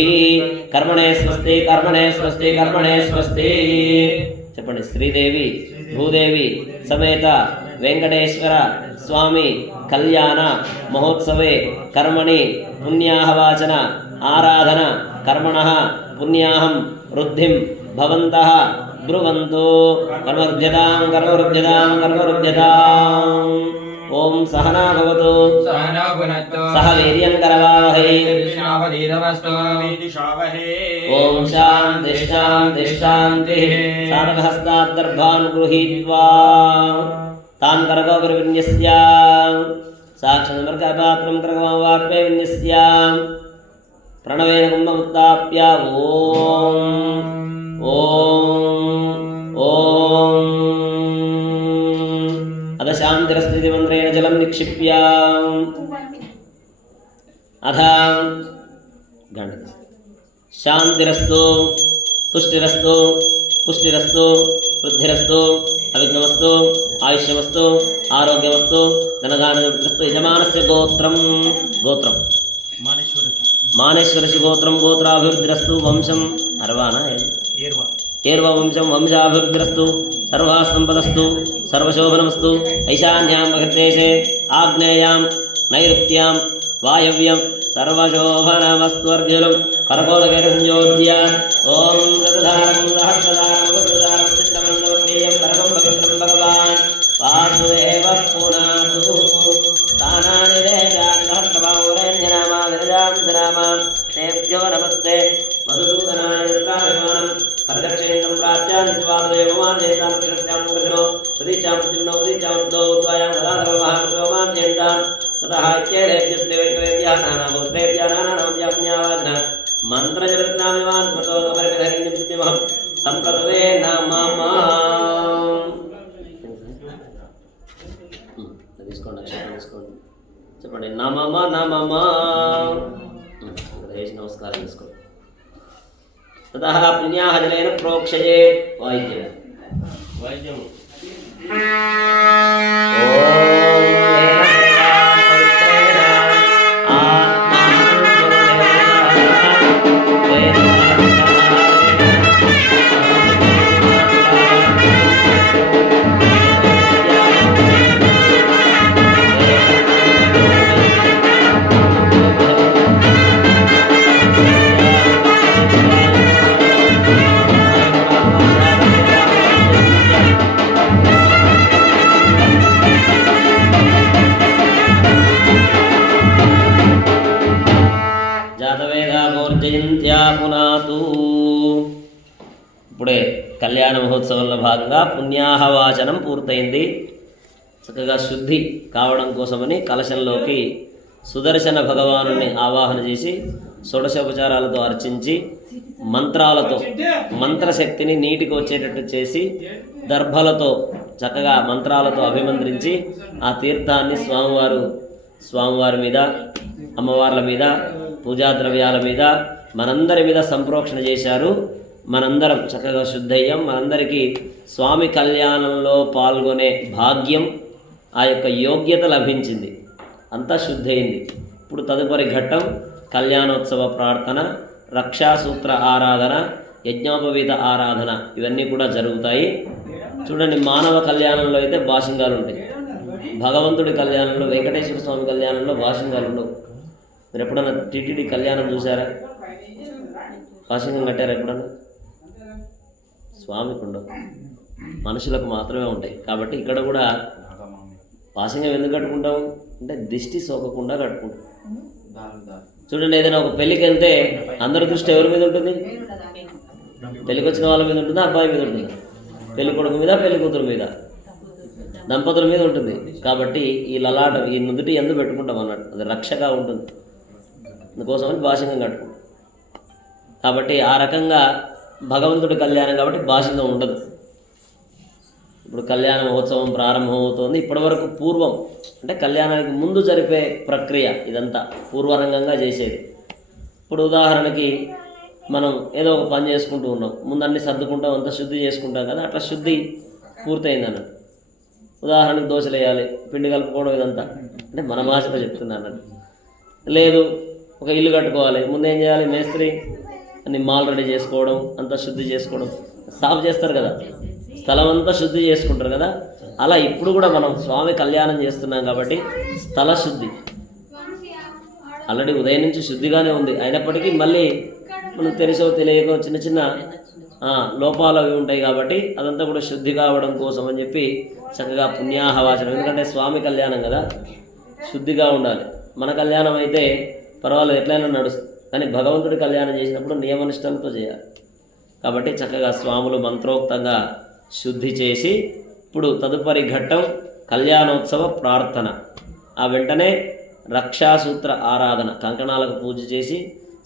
కర్మణే స్వస్తి కర్మణే స్వస్తి కర్మణే స్వస్తి. చెప్పండి. శ్రీదేవి భూదేవి సమేత వెంకటేశ్వర స్వామి కళ్యాణ మహోత్సవే కర్మణి పుణ్యాహవాచన ఆరాధన కర్మణః పుణ్యాహం వృద్ధిం భవంతః బ్రువంతు. కర్మవృద్ధ్యతాం కర్మవృద్ధ్యతాం కర్మవృద్ధ్యతాం. ఓం సహనా భవతు సహ వీర్యం కరవావహై. ఓం శాంతి శాంతి శాంతి. సాధకహస్తాద్దర్భాన్ గృహీత్వా తాన్ కరగోపరి విన్యస్య. సాక్షాత్పాత్రం కరగవార్పే విన్యస్య. ప్రణవేన కుంభముత్తాప్య. ఓం ఓం ఓం. అద శాంతి విక్షిప్య అథ గంట శాంతిరస్తు తుష్టిరస్తు పుష్టిరస్తు వృద్ధిరస్తు అవిఘ్నమస్తు ఆయుష్యమస్తు ఆరోగ్యమస్తు ధనధాన్యమస్తు. యజమానస్య గోత్రం మానేశ్వరసి గోత్రం గోత్రాభివృద్ధిరస్తు. వంశం అర్వానా ఏర్వ వంశం వంశాభివృద్ధిరస్తు. సర్వా సంపదస్తు సర్వశోభనమస్తు. ఈశాన్యాం మహద్దేశే ఆగ్నేయాం నైరుత్యాం వాయవ్యం సర్వశోభనమస్త్వర్జులం కరకోళకేర సంయోజ్య ఓం సదారం సహస్రదారం వృద్ధారం చిత్తమందమేయం పరమం పవిత్రం భగవాన్ వాసుదేవః పునాతు. స్థానాని దేశాన్ సహస్రబాహురేణ్యనామా విరజాం సనామాం తేభ్యో నమస్తే మధుసూదనాయ నిత్రాభిమానం పరిదక్షేంద్రం ప్రాచ్యాన్ని వాసుదేవమాన్ చేతాం కృష్ణాం కృష్ణో ఉదీచాం తిన్నో ఉదీచాం దో ఉద్వాయాం సదాధర్మమహాన్ చేతాం తతః ఇత్యేదేభ్యస్దేవేభ్యः నానాభూతేభ్యः నానానామ్యాజ్ఞ మంత్రజరత్నామివాన్ స్మృతోపరిమిధరింజమహం సంప్రదే నమః. తీసుకోండి అక్షరం తీసుకోండి చెప్పండి. నమమ నమమ వేసి నమస్కారం చేసుకోండి. తతః పుణ్యాహ జలేన ప్రోక్షయే వాయిద్యం ఇప్పుడే కళ్యాణ మహోత్సవంలో భాగంగా పుణ్యాహవాచనం పూర్తయింది. చక్కగా శుద్ధి కావడం కోసమని కలశంలోకి సుదర్శన భగవానుని ఆవాహన చేసి షోడశోపచారాలతో అర్చించి మంత్రాలతో మంత్రశక్తిని నీటికి వచ్చేటట్టు చేసి దర్భలతో చక్కగా మంత్రాలతో అభిమంత్రించి ఆ తీర్థాన్ని స్వామివారి మీద అమ్మవార్ల మీద పూజా ద్రవ్యాల మీద మనందరి మీద సంప్రోక్షణ చేశారు. మనందరం చక్కగా శుద్ధయ్యాం. మనందరికీ స్వామి కళ్యాణంలో పాల్గొనే భాగ్యం ఆ యొక్క యోగ్యత లభించింది. అంతా శుద్ధయింది. ఇప్పుడు తదుపరి ఘట్టం కళ్యాణోత్సవ ప్రార్థన, రక్షాసూత్ర ఆరాధన, యజ్ఞోపవీత ఆరాధన ఇవన్నీ కూడా జరుగుతాయి. చూడండి, మానవ కళ్యాణంలో అయితే బాసింగాలు ఉంటాయి. భగవంతుడి కళ్యాణంలో, వెంకటేశ్వర స్వామి కళ్యాణంలో బాసింగాలు ఉండవు. మీరు ఎప్పుడన్నా టీటీడీ కళ్యాణం చూసారా? బాసింగం కట్టారా ఎప్పుడన్నా? స్వామికి ఉండవు, మనుషులకు మాత్రమే ఉంటాయి. కాబట్టి ఇక్కడ కూడా బాసింగం ఎందుకు కట్టుకుంటాం అంటే దిష్టి సోకకుండా కట్టుకుంటాం. చూడండి, ఏదైనా ఒక పెళ్ళికి వెళ్తే అందరి దృష్టి ఎవరి మీద ఉంటుంది? పెళ్ళికి వచ్చిన వాళ్ళ మీద ఉంటుందా, అబ్బాయి మీద ఉంటుందా? పెళ్లి కొడుకు మీద, పెళ్లి కూతురు మీద, దంపతుల మీద ఉంటుంది. కాబట్టి ఈ లలాట, ఈ నుదుటి ఎందుకు పెట్టుకుంటాం అన్నట్టు, అది రక్షగా ఉంటుంది. అందుకోసమని బాసింగం కట్టుకుంటాం. కాబట్టి ఆ రకంగా భగవంతుడి కళ్యాణం కాబట్టి బాసింగం ఉండదు. ఇప్పుడు కళ్యాణ మహోత్సవం ప్రారంభమవుతోంది. ఇప్పటివరకు పూర్వం అంటే కళ్యాణానికి ముందు జరిపే ప్రక్రియ ఇదంతా పూర్వరంగంగా చేసేది. ఇప్పుడు ఉదాహరణకి మనం ఏదో ఒక పని చేసుకుంటూ ఉన్నాం, ముందు అన్నీ సర్దుకుంటాం, అంతా శుద్ధి చేసుకుంటాం కదా, అట్లా శుద్ధి పూర్తయింది అన్నట్టు. ఉదాహరణకు దోశలు వేయాలి, పిండి కలుపుకోవడం, ఇదంతా అంటే మన భాషలో చెప్తున్నాను అన్నట్టు. లేదు, ఒక ఇల్లు కట్టుకోవాలి, ముందు ఏం చేయాలి? మేస్త్రి అన్ని మాల్ రెడీ చేసుకోవడం, అంతా శుద్ధి చేసుకోవడం, సాఫ్ చేస్తారు కదా, స్థలం అంతా శుద్ధి చేసుకుంటారు కదా. అలా ఇప్పుడు కూడా మనం స్వామి కళ్యాణం చేస్తున్నాం కాబట్టి స్థల శుద్ధి ఆల్రెడీ ఉదయం నుంచి శుద్ధిగానే ఉంది. అయినప్పటికీ మళ్ళీ మనం తెలిసో తెలియకో చిన్న చిన్న లోపాలు అవి ఉంటాయి. కాబట్టి అదంతా కూడా శుద్ధి కావడం కోసం అని చెప్పి చక్కగా పుణ్యాహవాచనం. ఎందుకంటే స్వామి కళ్యాణం కదా, శుద్ధిగా ఉండాలి. మన కళ్యాణం అయితే పర్వాలేదు, ఎట్లయినా నడుస్తుంది. కానీ భగవంతుడి కళ్యాణం చేసినప్పుడు నియమనిష్టలతో చేయాలి. కాబట్టి చక్కగా స్వాములు మంత్రోక్తంగా శుద్ధి చేసి ఇప్పుడు తదుపరి ఘట్టం కళ్యాణోత్సవ ప్రార్థన. ఆ వెంటనే రక్షాసూత్ర ఆరాధన, కంకణాలకు పూజ చేసి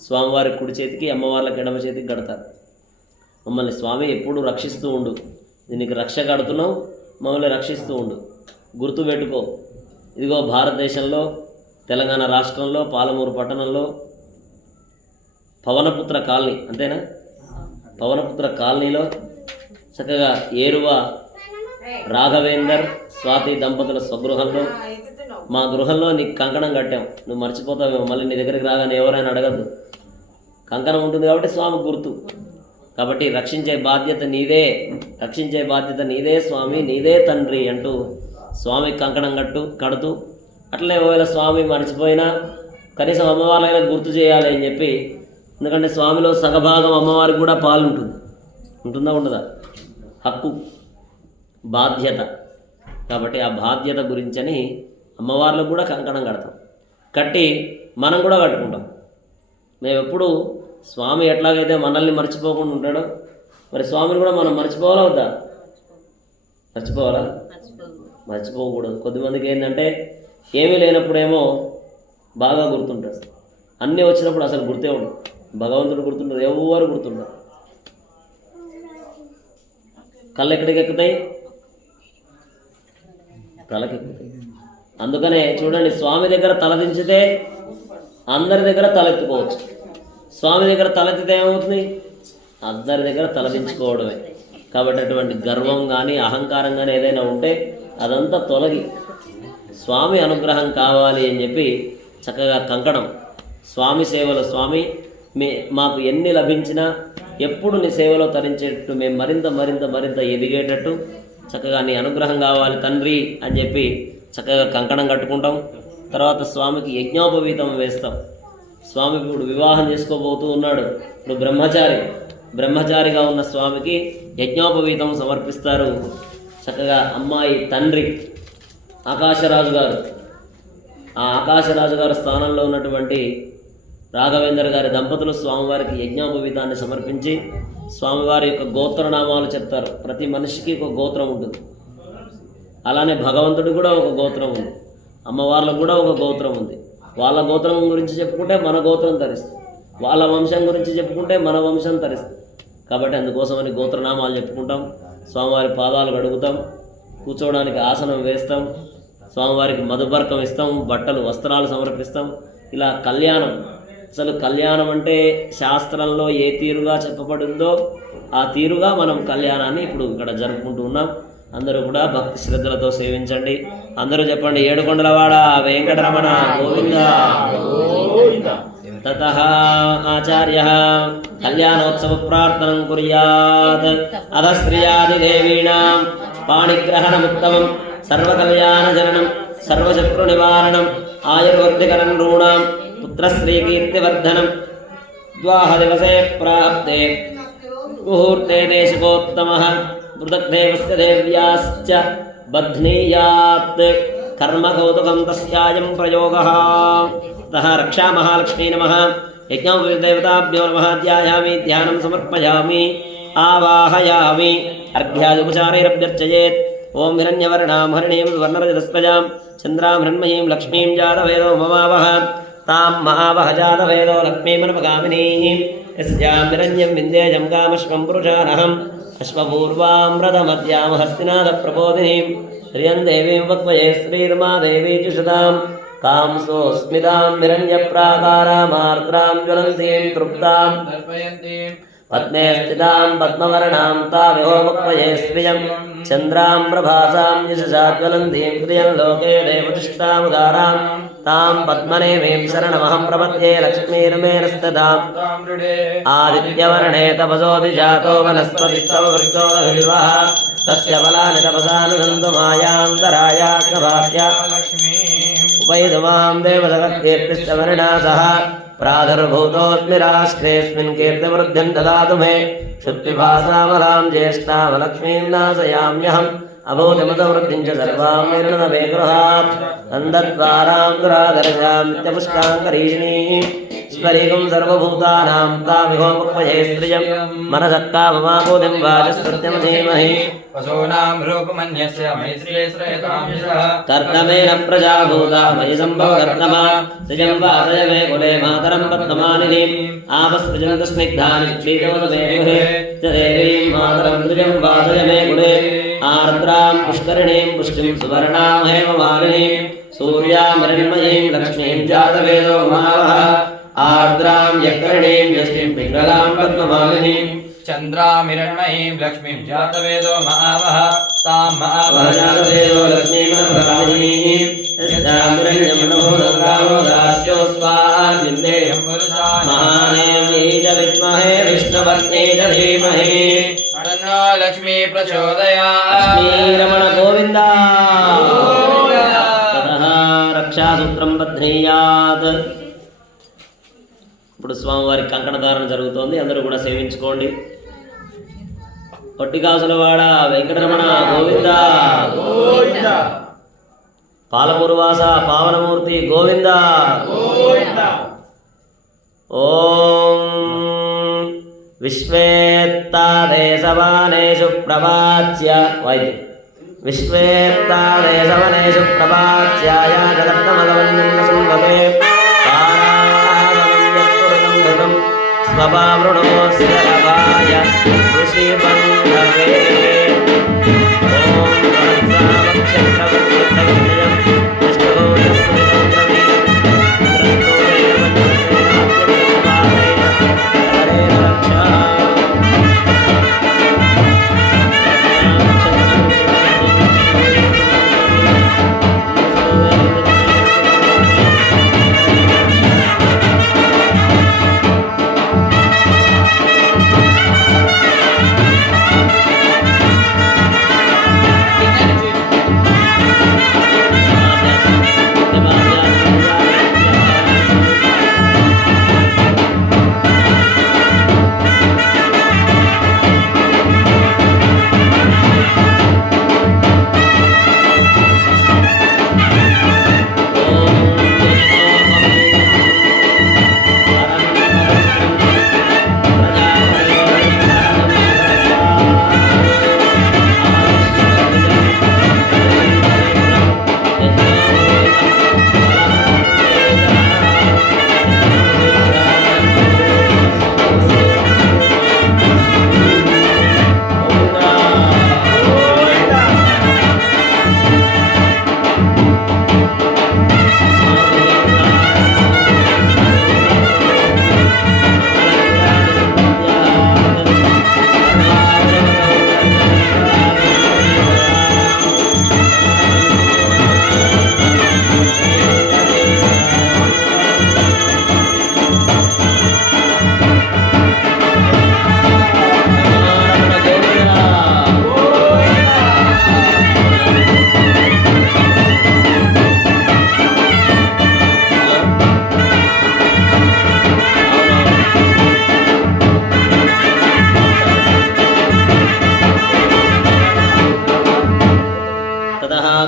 స్వామివారి కుడి చేతికి, అమ్మవార్లకు ఎడమ చేతికి కడతారు. మమ్మల్ని స్వామి ఎప్పుడు రక్షిస్తూ ఉండు, దీనికి రక్ష కడుతున్నావు, మమ్మల్ని రక్షిస్తూ ఉండు, గుర్తుపెట్టుకో ఇదిగో భారతదేశంలో తెలంగాణ రాష్ట్రంలో పాలమూరు పట్టణంలో పవనపుత్ర కాలనీ, అంతేనా? పవనపుత్ర కాలనీలో చక్కగా ఏరువ రాఘవేందర్ స్వాతి దంపతుల స్వగృహంలో, మా గృహంలో నీకు కంకణం కట్టాం, నువ్వు మర్చిపోతావేమో, మళ్ళీ నీ దగ్గరికి రాగానే ఎవరైనా అడగద్దు. కంకణం ఉంటుంది కాబట్టి స్వామి గుర్తు. కాబట్టి రక్షించే బాధ్యత నీదే, రక్షించే బాధ్యత నీదే స్వామి, నీదే తండ్రి అంటూ స్వామి కంకణం కడుతూ, అట్లనే ఒకవేళ స్వామి మర్చిపోయినా కనీసం అమ్మవారైనా గుర్తు చేయాలి అని చెప్పి, ఎందుకంటే స్వామిలో సగభాగం అమ్మవారికి కూడా పాలు ఉంటుంది. ఉంటుందా ఉండదా? హక్కు, బాధ్యత. కాబట్టి ఆ బాధ్యత గురించని అమ్మవార్లకు కూడా కంకణం కడతాం, కట్టి మనం కూడా కట్టుకుంటాం. మేము ఎప్పుడు స్వామి ఎట్లాగైతే మనల్ని మర్చిపోకుండా ఉంటాడో, మరి స్వామిని కూడా మనం మర్చిపోవాలా వద్దా? మర్చిపోవాలా? మర్చిపోకూడదు. కొద్దిమందికి ఏంటంటే ఏమీ లేనప్పుడేమో బాగా గుర్తుంటారు, అన్నీ వచ్చినప్పుడు అసలు గుర్తే ఉండదు. భగవంతుడు గుర్తుంటారు, ఎవరు గుర్తుంటారు. కళ్ళు ఎక్కడికి ఎక్కుతాయి? తలకి ఎక్కుతాయి. అందుకనే చూడండి, స్వామి దగ్గర తలదించితే అందరి దగ్గర తలెత్తుకోవచ్చు, స్వామి దగ్గర తలెత్తితే ఏమవుతుంది? అందరి దగ్గర తలదించుకోవడమే. కాబట్టి అటువంటి గర్వం కానీ అహంకారం కానీ ఏదైనా ఉంటే అదంతా తొలగి స్వామి అనుగ్రహం కావాలి అని చెప్పి చక్కగా కంకణం, స్వామి సేవలో, స్వామి మాకు ఎన్ని లభించినా ఎప్పుడు నీ సేవలో తరించేటట్టు, మేము మరింత మరింత మరింత ఎదిగేటట్టు చక్కగా నీ అనుగ్రహం కావాలి తండ్రి అని చెప్పి చక్కగా కంకణం కట్టుకుంటాం. తర్వాత స్వామికి యజ్ఞోపవీతం వేస్తాం. స్వామి ఇప్పుడు వివాహం చేసుకోబోతూ ఉన్నాడు, ఇప్పుడు బ్రహ్మచారిగా ఉన్న స్వామికి యజ్ఞోపవీతం సమర్పిస్తారు. చక్కగా అమ్మాయి తండ్రి ఆకాశరాజు గారు, ఆ ఆకాశరాజు గారు స్థానంలో ఉన్నటువంటి రాఘవేందర్ గారి దంపతులు స్వామివారికి యజ్ఞోపవీతాన్ని సమర్పించి స్వామివారి యొక్క గోత్రనామాలు చెప్తారు. ప్రతి మనిషికి ఒక గోత్రం ఉంటుంది, అలానే భగవంతుడికి కూడా ఒక గోత్రం ఉంది, అమ్మవార్లకు కూడా ఒక గోత్రం ఉంది. వాళ్ళ గోత్రం గురించి చెప్పుకుంటే మన గోత్రం తరిస్తుంది, వాళ్ళ వంశం గురించి చెప్పుకుంటే మన వంశం తరిస్తుంది. కాబట్టి అందుకోసమని గోత్రనామాలు చెప్పుకుంటాం, స్వామివారి పాదాలు కడుగుతాం, కూర్చోవడానికి ఆసనం వేస్తాం, స్వామివారికి మధుపర్కం ఇస్తాం, బట్టలు వస్త్రాలు సమర్పిస్తాం. ఇలా కళ్యాణం, అసలు కళ్యాణం అంటే శాస్త్రంలో ఏ తీరుగా చెప్పబడిందో ఆ తీరుగా మనం కళ్యాణాన్ని ఇప్పుడు ఇక్కడ జరుపుకుంటూ ఉన్నాం. అందరూ కూడా భక్తి శ్రద్ధలతో సేవించండి. అందరూ చెప్పండి, ఏడుకొండలవాడ వెంకటరమణ గోవింద. తతః ఆచార్యః కళ్యాణోత్సవ ప్రార్థనం కుర్యాత్. అధ శ్రియాదిదేవీనాం పాణిగ్రహణముత్తమం సర్వకళ్యాణజననం సర్వశత్రు నివారణం ఆయుర్వర్ధికరం నృణాం పుత్రశ్రీకీర్తివర్ధనం. ద్వాహ దివసే ప్రాప్తే ముహూర్తే దేశికోత్తమః పృథగ్దేవస్య దేవ్యాశ్చ బధ్నీయాత్ కర్మకౌతుకం తస్యాయం ప్రయోగః. అతః రక్షా మహాలక్ష్మీ నమః. యజ్ఞోపవీతదేవతాభ్యో నమః. ధ్యాయామి, ధ్యానం సమర్పయామి, ఆవాహయామి. అర్ఘ్యాదుపచారైరభ్యర్చయేత్. ఓం హిరణ్యవర్ణాం హరిణీం సువర్ణరజతస్పజాం చంద్రాం హిరణ్మయీం లక్ష్మీం జాతవేదో మమావహ. తాం మహావహ జాతవేదో లక్ష్మీమనుపగామినీం. యస్యాం హిరణ్యం విందేజం కామశ్వం పురుషానహం. అశ్వపూర్వామృతమద్యామ హస్తినాథ ప్రబోధినీం. శ్రియం దేవీం వక్వయే శ్రీర్మాదేవీ చుషతాం. కాంసోస్మితాం హిరణ్యప్రాకారామార్ద్రాం జ్వలంతీం తృప్తాం పద్మే స్థితాం పద్మవర్ణాం తామిహో వక్వయే శ్రియం. చంద్రాం ప్రభాసాం యశసా జ్వలంతీం ప్రియం లోకే దేవతిష్టాముదారాం. తాం పద్మనేమీం శరణమహం ప్రపద్యే లక్ష్మీర్మేరస్తదాం. ఆదిత్యవర్ణే తపసోదిజాతో వనస్పతిస్తవ వృక్షో విల్వః. తస్య ఫలాని తపసానుసంతు మాయాంతరాయాగ్రభార్య ఉపైదుమాం దేవతకీర్తిశ్చ వర్ణాసః. ప్రాదుర్భూతోऽస్మి రాష్ట్రేऽస్మిన్ కీర్తివృద్ధిం దదాతు మే. శుద్ధిభాసామలాం జ్యేష్ఠామలక్ష్మీం నాశయామ్యహం. అభూతిమతవృద్ధిం చ సర్వాం నిర్ణత మే గృహాత్. నందద్వారాం దురాదర్శాం నిత్యపుష్టాంకరీణీం. స్వరీకం సర్వభూతానాం తామిహో వక్వయే శ్రియం. మనసత్కామమాభూతిం వాచస్పత్యం ధీమహి. వసూనాం రూపమన్యస్య మైత్రియే శ్రేయతాం యశః. కర్ణమేన ప్రజాభూతా మయి సంభవ కర్ణమా. సృజం వాసయ మే కులే మాతరం పద్మమాలినీం. ఆపస్పృజంతు స్నిగ్ధాని శ్రీజోతమే గుహే. దేవీం మాతరం సృజం వాసయ మే కులే. ఆర్ద్రాం పుష్కరిణీం పుష్టిం సువర్ణాం హేమమాలినీం. सूर्यामृण्मयीं लक्ष्मीं जातवेदो महावः आर्द्रां यकर्णीं यष्टिं पिङ्गलां पद्ममालिनीं चन्द्रामिरण्मयीं लक्ष्मीं जातवेदो महावः तां महावः जातवेदो लक्ष्मीं यस्यामिरण्यं नमो गङ्गावो दास्यो स्वाहा निन्देयं महादेवी च विद्महे विष्णुपत्नी च धीमहि तन्नो लक्ष्मी प्रचोदयात्। लक्ष्मीरमण गोविन्दा ततः रक्षासूत्रं बध्नीयात्। ఇప్పుడు స్వామివారి కంకణధారణ జరుగుతోంది, అందరూ కూడా సేవించుకోండి. పొట్టికాసులవాడ వెంకటరమణ గోవింద గోవింద, పాలమూరువాస పావనమూర్తి గోవింద గోవింద. ఓం విశ్వేత్తాదేశవానేషు ప్రభాచ్య వైద్య విశ్వేత్తాదేశవనేషు ప్రభాచ్యాయ జగత్తమగవన్యన్న సంవతే स्वभावृणोऽस्य रवाय ऋषिबन्धवे। ॐ सहस्रावक्षत्रवृत्तविष्णयं विष्णुभूतस्मितं ब्रवीमि हरेण रक्षा।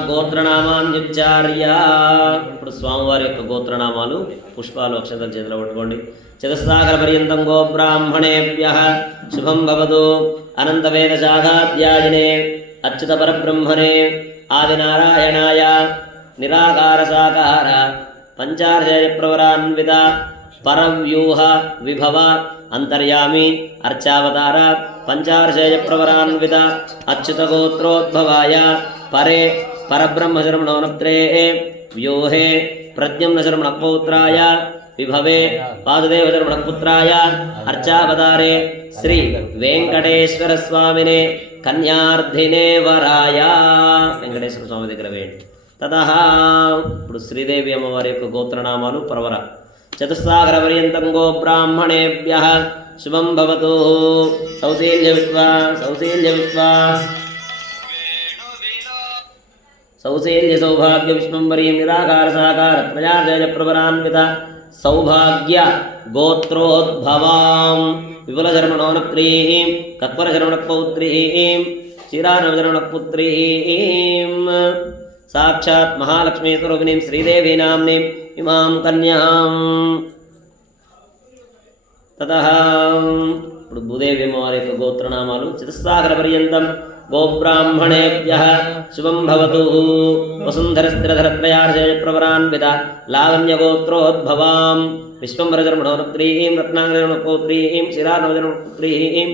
గోత్రనామాన్యుచ్చార్య. ఇప్పుడు స్వామివారి యొక్క గోత్రనామాలు పుష్పాలు అక్షతలు చేతిలో పట్టుకోండి. చతుస్సాగర పర్యంతం గో బ్రాహ్మణేభ్యః శుభం భవతు. అనంతవేద శాఖాధ్యాయినే అచ్యుత పరబ్రహ్మణే ఆదినారాయణాయ నిరాకార సాకార పంచార్జయ ప్రవరాన్విత పరవ్యూహ విభవ అంతర్యామి అర్చావతార పంచార్జయ ప్రవరాన్విత అచ్యుత గోత్రోద్భవాయ పరే పరబ్రహ్మశర్మణోనప్త్రే వ్యూహే ప్రద్యుమ్నశర్మణపౌత్రాయ విభవే వాసుదేవశర్మణపుత్రాయ అర్చావతారే శ్రీ వెంకటేశ్వర స్వామినే కన్యార్థినే వరాయ. వెంకటేశ్వర స్వామి దగ్గర వేయండి. తతః ఇప్పుడు శ్రీదేవి అమ్మవారి యొక్క గోత్రనామాలు ప్రవర. చతుస్సాగర పర్యంతం గో బ్రాహ్మణేభ్యః శుభం భవతు. సౌశీల్య విశ్వా సౌశీల్య విశ్వా సౌశీల్య సౌభాగ్య విష్ణుంబరీం నిరాకార సాకార త్రయాజయ ప్రవరాన్విత సౌభాగ్య గోత్రోద్భవాం విపులశర్మణోనప్త్రీం కత్వరశర్మణపౌత్రీం క్షీరానవశర్మణపుత్రీం సాక్షాత్ మహాలక్ష్మీ స్వరూపిణీం శ్రీదేవీ నామ్నీం ఇమాం కన్యాం. తతః ఇప్పుడు భూదేవి అమ్మవారి యొక్క గోత్రనామాలు. చతుస్సాగర పర్యంతం గోబ్రాహ్మణేభ్యః శుభం భవతు. వసుంధరస్థిరధరత్రయార్జయ ప్రవరాన్విత లావణ్యగోత్రోద్భవాం విశ్వంబరశర్మణోనప్త్రీం రత్నాంగశర్మణపౌత్రీం శిరానవశర్మణపుత్రీం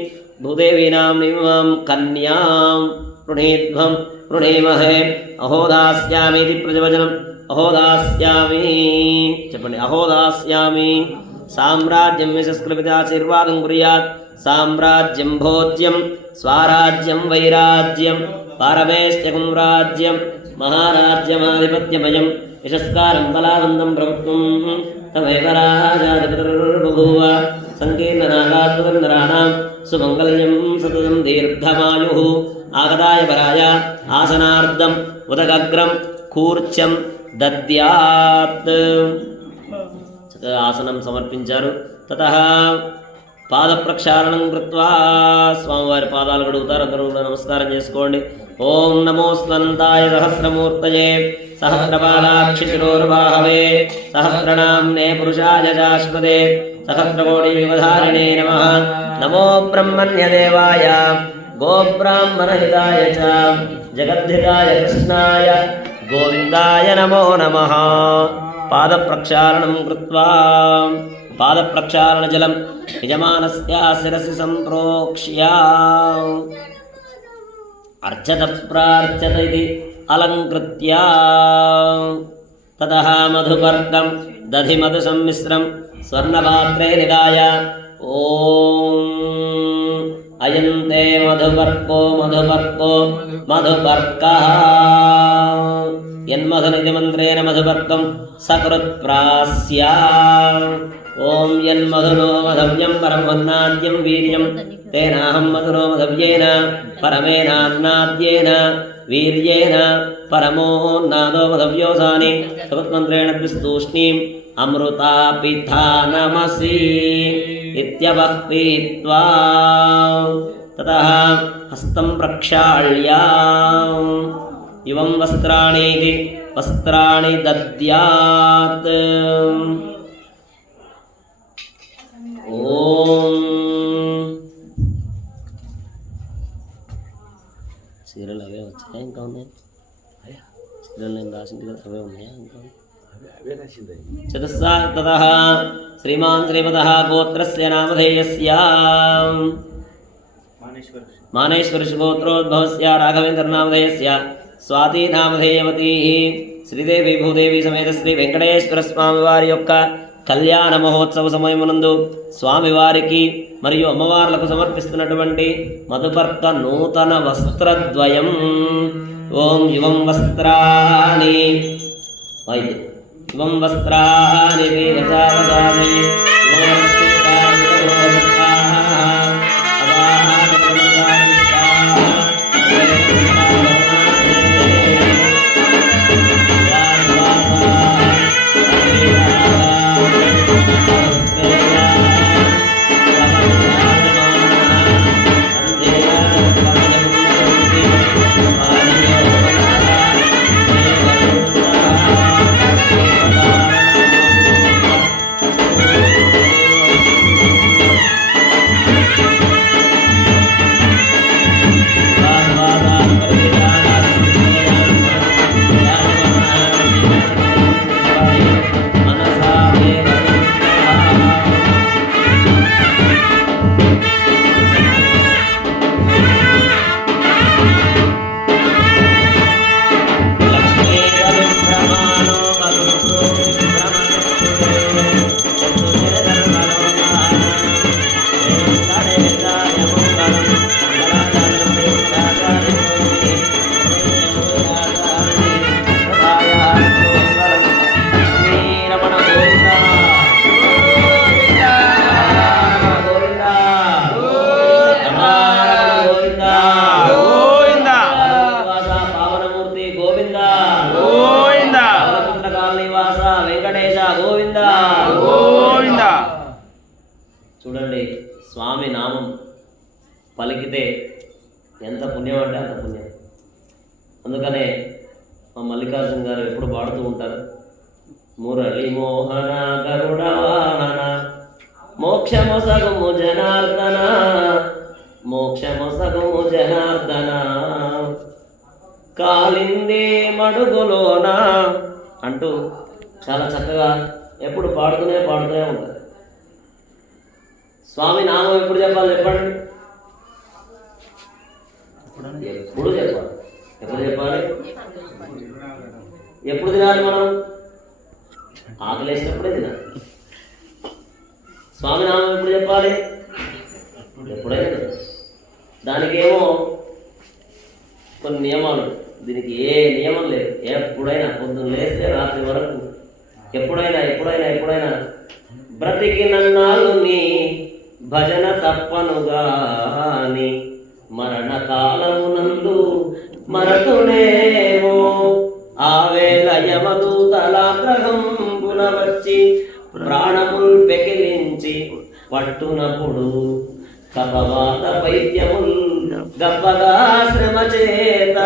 భూదేవీనాం ఇమాం కన్యాం. వృణీధ్వం వృణీమహే అహోదాస్యామీతి ప్రజవచనం అహోదాస్యామి చెప్పండి. అహోదాస్యామి సామ్రాజ్యం యశస్కృతాశీర్వాదం కుర్యాత్. సామ్రాజ్యం భోజ్యం స్వరాజ్యం వైరాజ్యం పారమేష్యకం రాజ్యం మహారాజ్యమాధిపత్యమయం యశస్కారం బలావంతం ప్రభుత్వం తమైవ రాజాధిపతిర్బభూవ. సంకీర్ణనాగాత్మనరాణాం సుమంగళ్యం సతతం దీర్ఘమాయు. ఆగదాయ పరాయ ఆసనార్థం ఉదగగ్రం కూర్చం దద్యాత్. ఆసనం సమర్పించారు. తతః పాద ప్రక్షాళనం కృత్వా స్వామివారి పాదాలు కడుగుతారు. అందరూ కూడా నమస్కారం చేసుకోండి. ఓం నమోస్వనంతాయ సహస్రమూర్తయే సహస్రపాదాక్షి శిరోర్వాహవే సహస్రనామ్నే పురుషాయ శాశ్వతే సహస్రకోటి వివధారిణే నమః. నమో బ్రహ్మణ్యదేవాయ గోబ్రాహ్మణహితాయ చ జగద్ధితాయ కృష్ణాయ గోవిందాయ నమో నమః. పాద ప్రక్షాళనం కృత్వా పాద ప్రక్షాళన జలం యజమానస్య శిరసి సంప్రోక్ష్య అర్చత ప్రార్చత ఇది అలంకృత్య. తతః మధుపర్కం దధి మధు సమ్మిశ్రం స్వర్ణపాత్రే నిదాయ. ఓం అయంతే మధుపర్కో మధుపర్కో మధుపర్కః. యన్మధునిధి మంత్రేణ మధుపర్కం సకృత్ప్రాస్య. ఓం యన్మధునో మధవ్యం పరమన్నాద్యం వీర్యం తేనాహం మధునో మధవ్యేన పరమేనాన్నాద్యేన వీర్యేన పరమోన్నాదో మధవ్యోసాని సకృత్మంత్రేణ ద్విస్తూష్ణీం అమృతాపిథానమసి ఇత్యవక్పీత్వా. తతః హస్తం ప్రక్షాళ్య ఇవం వస్త్రాణీతి వస్త్రాణి దద్యాత్. ఓం సీరియల్ అవే వచ్చాయా ఇంకా ఉన్నాయి? సీరియల్ నేను రాసింది కదా అవే ఉన్నాయా ఇంకా? చతుస్సా. తతః శ్రీమాన్ శ్రీమతః గోత్రస్య నామధేయస్య మానేశ్వరస్ గోత్రోద్భవస్య రాఘవేంద్ర నామధేయస్య స్వాతి నామధేయవతీ శ్రీదేవి భూదేవి సమేత శ్రీ వెంకటేశ్వర స్వామివారి యొక్క కళ్యాణ మహోత్సవ సమయమునందు స్వామివారికి మరియు అమ్మవార్లకు సమర్పిస్తున్నటువంటి మధుపర్క నూతన వస్త్రద్వయం. ఓం యువం వస్త్రాణి యువం వస్త్రాణి వదామి చూడండి, స్వామి నామం పలికితే ఎంత పుణ్యం అంటే అంత పుణ్యం. అందుకనే మా మల్లికార్జున గారు ఎప్పుడు పాడుతూ ఉంటారు, మురళి మోహన గరుడ వాహన మోక్షమొసగుము జనార్దన మోక్షమొసగుము జనార్దన కాలింది మడుగులోన అంటూ చాలా చక్కగా ఎప్పుడు పాడుతూనే ఉంటారు. స్వామి నామం ఎప్పుడు చెప్పాలి చెప్పండి? ఎప్పుడు చెప్పాలి. ఎప్పుడు చెప్పాలి? ఎప్పుడు తినాలి మనం? ఎప్పుడు చెప్పాలి? ఎప్పుడైనా. దానికేమో కొన్ని నియమాలు, దీనికి ఏ నియమం లేదు. ఎప్పుడైనా పొద్దున్న లేస్తే రాత్రి వరకు ఎప్పుడైనా ఎప్పుడైనా ఎప్పుడైనా బ్రతికినన్నాళ్ళు నీ భజన తప్పనుగాని మరణకాలమునందు మరతునేమో ఆవేళ యమదూతలాగ్రహంబున వచ్చి ప్రాణముల్ పెకిలించి పట్టునప్పుడు కపవాత పైద్యముల్ గబ్బగా శ్రమ చేత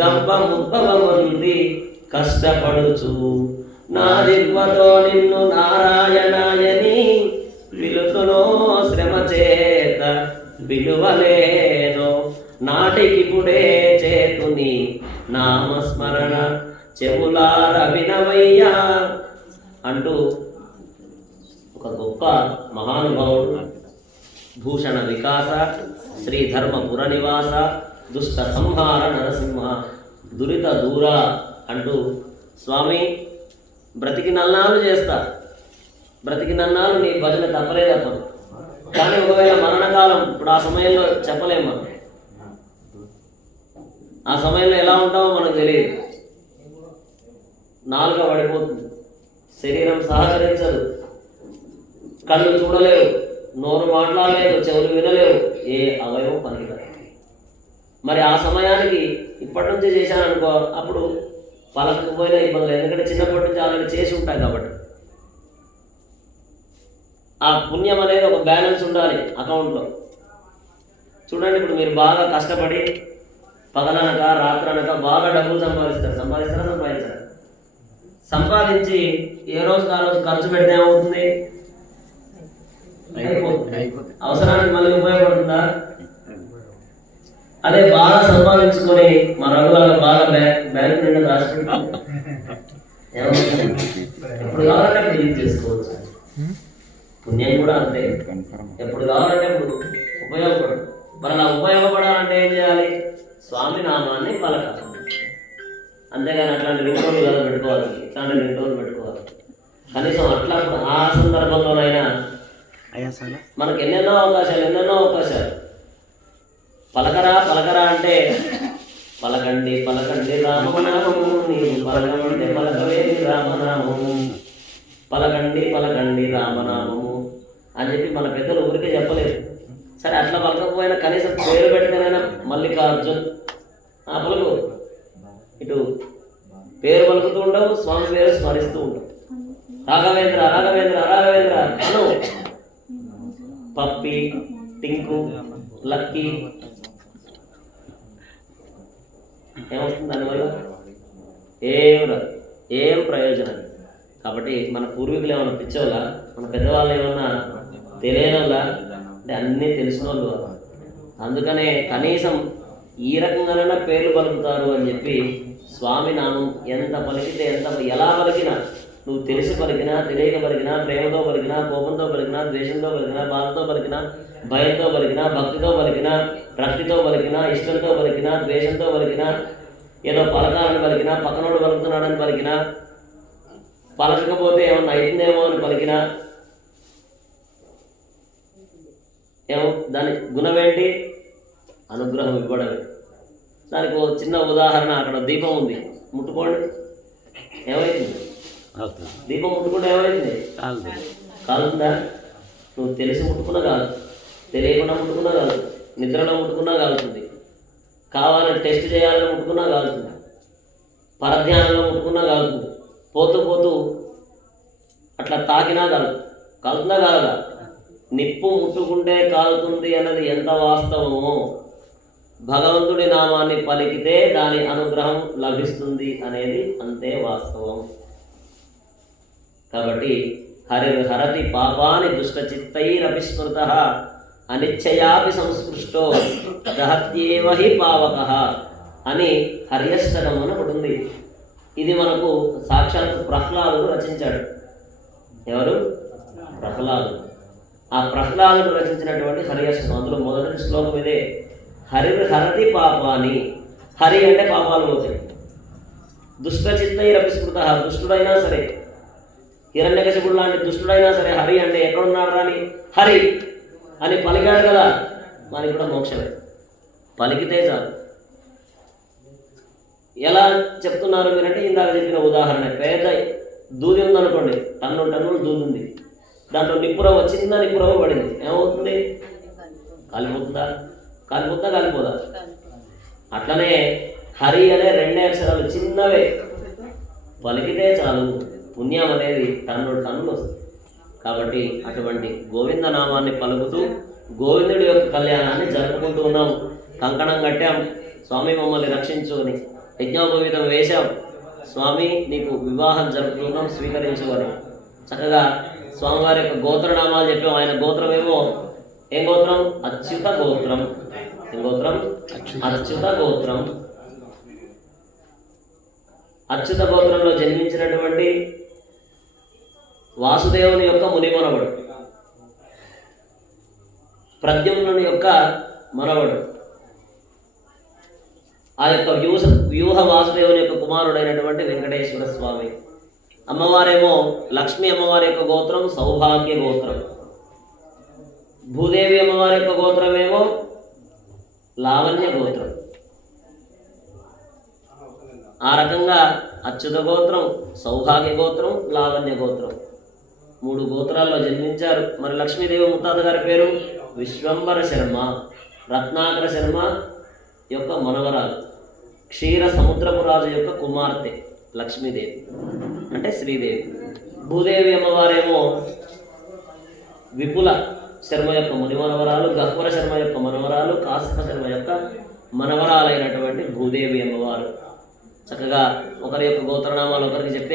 గంపముద్భవముంది కష్టపడుచు నా దిగ్వతో నిన్ను నారాయణాయని పిలుతునో శ్రమ చేత విలువలేదో నాటికిపుడే చేతుని నామస్మరణ చెవులార వినవయ్యా అంటూ ఒక గొప్ప మహానుభావుడు భూషణ వికాస శ్రీధర్మ పురనివాస దుష్ట సంహార నరసింహ దురిత దూర అంటూ స్వామి బ్రతికినన్నాళ్ళు చేస్తా, బ్రతికినన్నాళ్ళు నీ భజన తప్పలే తప్పదు. కానీ ఒకవేళ మరణకాలం ఇప్పుడు ఆ సమయంలో చెప్పలేము మనం. ఆ సమయంలో ఎలా ఉంటామో మనకు తెలియదు. నాలుక పడిపోతుంది, శరీరం సహకరించదు, కళ్ళు చూడలేవు, నోరు మాట్లాడలేదు, చెవులు వినలేవు, ఏ అవయవం పనికిరాదు. మరి ఆ సమయానికి ఇప్పటి నుంచే చేశాననుకో అప్పుడు పలకపోయినా ఇబ్బంది లేదు, ఎందుకంటే చిన్నప్పటి నుంచి ఆల్రెడీ చేసి ఉంటాయి కాబట్టి. ఆ పుణ్యం అనేది ఒక బ్యాలెన్స్ ఉండాలి అకౌంట్లో. చూడండి, ఇప్పుడు మీరు బాగా కష్టపడి పగలనక రాత్రనక బాగా డబ్బులు సంపాదించారు. సంపాదించి ఏ రోజు ఆ రోజు ఖర్చు పెడితే ఏమవుతుంది? అవసరానికి మళ్ళీ ఉపయోగపడుతుందా? అదే బాగా సంపాదించుకొని మా రంగులాగా బాగా బ్యాంకు నిండా రాసిపెట్టాలి, ఎప్పుడు కావాలంటే అప్పుడు యూజ్ చేసుకోవచ్చు. పుణ్యం కూడా అంతే, ఎప్పుడు కావాలంటే అప్పుడు ఉపయోగపడదు. మరి అలా ఉపయోగపడాలంటే ఏం చేయాలి? స్వామి నామాన్ని పలకాలి. అంతేగాని అట్లాంటి రింటోన్లు కదా పెట్టుకోవాలి, ఇట్లాంటి రింటోన్లు పెట్టుకోవాలి. కనీసం అట్లా ఆ సందర్భంలోనైనా మనకు ఎన్నెన్నో అవకాశాలు. పలకరా అంటే పలకండి రామనామము, పలకండి పలకవేది రామనామము, పలకండి రామనామము అని చెప్పి మన పెద్దలు ఊరికే చెప్పలేదు. సరే అట్లా పలకపోయినా కనీసం పేరు పెడితేనైనా మల్లికార్జున్ పలుకు, ఇటు పేరు పలుకుతూ ఉండవు, స్వామి పేరు స్మరిస్తూ ఉంటావు. రాఘవేంద్ర అను, పప్పి, టింకు, లక్కీ, ఏమవుతుంది దానివల్ల? ఏం ప్రయోజనం. కాబట్టి మన పూర్వీకులు ఏమన్నా పిచ్చోళ్ళ, మన పెద్దవాళ్ళు ఏమన్నా తెలియనోళ్ళ అంటే అన్నీ తెలిసిన వాళ్ళు. అందుకనే కనీసం ఈ రకంగానైనా పేర్లు పలుకుతారు అని చెప్పి స్వామి నామం ఎంత పలికితే ఎలా పలికినా, నువ్వు తెలిసి పలికినా తెలియక పలికినా, ప్రేమతో పలికినా కోపంతో పలికినా ద్వేషంతో పలికినా బాధతో పలికినా భయంతో పలికినా భక్తితో పలికినా భక్తితో పలికినా ఇష్టంతో పలికినా ద్వేషంతో పలికినా ఏదో పలకాలని పలికినా పక్కనోడు పలుకుతున్నాడని పలికినా పలకపోతే ఏమన్నా అయిందేమో అని పలికినా దాని గుణం ఏంటి? అనుగ్రహం ఇవ్వడమే. దానికి ఒక చిన్న ఉదాహరణ, అక్కడ దీపం ఉంది, ముట్టుకోండి, ఏమైతుంది? దీపం ముట్టుకుంటే ఏమైతుంది? కాలుతుందా? నువ్వు తెలిసి ముట్టుకున్నా కాదు, తెలియకుండా ముట్టుకున్నా కాదు, నిద్రలో ముట్టుకున్నా కాలుతుంది, కావాలని టెస్ట్ చేయాలని ముట్టుకున్నా కాలుతుంది, పరధ్యానంలో ముట్టుకున్నా కాలుతుంది, పోతూ అట్లా తాకినా కాలుతుందా కాలదా? నిప్పు ముట్టుకుంటే కాలుతుంది అన్నది ఎంత వాస్తవమో, భగవంతుడి నామాన్ని పలికితే దాని అనుగ్రహం లభిస్తుంది అనేది అంతే వాస్తవం. కాబట్టి హరతి పాపాని దుష్టచిత్తైరపిస్మృత అనిచ్చయాపి సంస్పృష్టో దహత్యేవ హి పావకః అని హర్యష్టకం అని ఒకటి ఉంది. ఇది మనకు సాక్షాత్ ప్రహ్లాదుడు రచించాడు. ఎవరు? ప్రహ్లాదుడు. ఆ ప్రహ్లాదుడు రచించినటువంటి హర్యష్టకం, అందులో మొదటి శ్లోకం ఇదే, హరతి పాపాని. హరి అంటే పాపాలు పోతాయి, దుష్టచిత్తైరపిస్మృత, దుష్టుడైనా సరే హిరణ్యకశిపుడు లాంటి దుష్టుడైనా సరే హరి అంటే ఎక్కడున్నాడు రాని హరి అని పలికాడు కదా, మనకి కూడా మోక్షమే. పలికితే చాలు. ఎలా చెప్తున్నారు మీరంటే ఇందాక చెప్పిన ఉదాహరణ, పేద దూది ఉందనుకోండి, టన్నులు దూది ఉంది, దాంట్లో నిప్పురవ్వ, చిన్న నిప్పురవ్వ పడింది, ఏమవుతుంది? కాలిపోతుందా? కాలిపోదా? అట్లనే హరి అనే 2 అక్షరాలు చిన్నవే, పలికితే చాలు పుణ్యం అనేది టన్నులు వస్తుంది. కాబట్టి అటువంటి గోవింద నామాన్ని పలుకుతూ గోవిందుడి యొక్క కళ్యాణాన్ని జరుపుకుంటూ ఉన్నాం. కంకణం కట్టాం, స్వామి మమ్మల్ని రక్షించుకొని యజ్ఞోపవీతం వేశాం, స్వామి నీకు వివాహం జరుపుతున్నాం స్వీకరించుకొని. చక్కగా స్వామివారి యొక్క గోత్రనామాలు చెప్పాం. ఆయన గోత్రమేమో ఏం గోత్రం? అచ్యుత గోత్రం. ఏం గోత్రం? అచ్యుత గోత్రం. అచ్యుత గోత్రంలో జన్మించినటువంటి వాసుదేవుని యొక్క మునిమనవడు, ప్రద్యుమ్నుని యొక్క మనవడు, ఆ యొక్క వ్యూహ వాసుదేవుని యొక్క కుమారుడైనటువంటి వెంకటేశ్వర స్వామి. అమ్మవారేమో లక్ష్మీ అమ్మవారి యొక్క గోత్రం సౌభాగ్య గోత్రం. భూదేవి అమ్మవారి యొక్క గోత్రమేమో లావణ్య గోత్రం. ఆ రకంగా అచ్యుత గోత్రం, సౌభాగ్య గోత్రం, లావణ్య గోత్రం 3 గోత్రాల్లో జన్మించారు. మరి లక్ష్మీదేవి ముత్తాత గారి పేరు విశ్వంబర శర్మ, రత్నాకర శర్మ యొక్క మనవరాలు, క్షీర సముద్రపు రాజు యొక్క కుమార్తె లక్ష్మీదేవి అంటే శ్రీదేవి. భూదేవి అమ్మవారేమో విపుల శర్మ యొక్క ముని మనవరాలు, గహ్వర శర్మ యొక్క మనవరాలు, కాశ్యప శర్మ యొక్క మనవరాలైనటువంటి భూదేవి అమ్మవారు. చక్కగా ఒకరి యొక్క గోత్రనామాలు ఒకరికి చెప్తే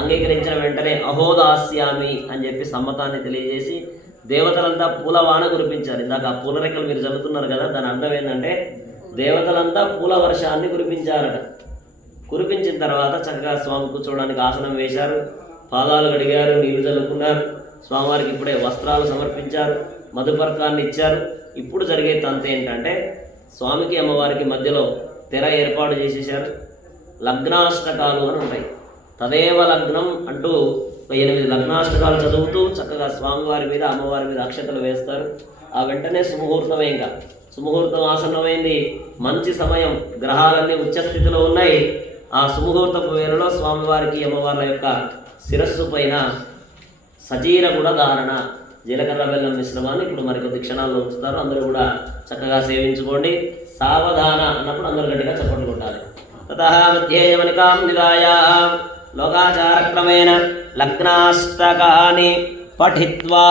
అంగీకరించిన వెంటనే అహోదాస్యామి అని చెప్పి సమ్మతాన్ని తెలియజేసి దేవతలంతా పూలవాన కురిపించారు. ఇందాక ఆ పూల రెక్కలు మీరు చదువుతున్నారు కదా, దాని అర్థం ఏంటంటే దేవతలంతా పూల వర్షాన్ని కురిపించారట. కురిపించిన తర్వాత చక్కగా స్వామి కూర్చోవడానికి ఆసనం వేశారు, పాదాలు కడిగారు, నీళ్లు చల్లుకున్నారు, స్వామివారికి ఇప్పుడే వస్త్రాలు సమర్పించారు, మధుపర్కాన్ని ఇచ్చారు. ఇప్పుడు జరిగే తంతు ఏంటంటే స్వామికి అమ్మవారికి మధ్యలో తెర ఏర్పాటు చేసేశారు. లగ్నాష్టకాలు అని ఉంటాయి. తదేవ లగ్నం అంటూ 8 లగ్నాష్టకాలు చదువుతూ చక్కగా స్వామివారి మీద అమ్మవారి మీద అక్షతలు వేస్తారు. ఆ వెంటనే సుముహూర్తమే, ఇంకా సుముహూర్తం ఆసన్నమైంది, మంచి సమయం, గ్రహాలన్నీ ఉచ్చస్థితిలో ఉన్నాయి. ఆ సుముహూర్తపు వేళలో స్వామివారికి అమ్మవార్ల యొక్క శిరస్సు పైన సజీర కూడా ధారణ, జీలకర్ర బెల్లం మిశ్రమాన్ని ఇప్పుడు మరికొద్ది క్షణాల్లో ఉంచుతారు. అందరూ కూడా చక్కగా సేవించుకోండి. సావధాన అన్నప్పుడు అందరూ గట్టిగా చప్పట్లు కొట్టాలి. తతః మధ్యే యమనికాం నిదాయ లోకాచారక్రమేణ లగ్నాష్టకాని పఠిత్వా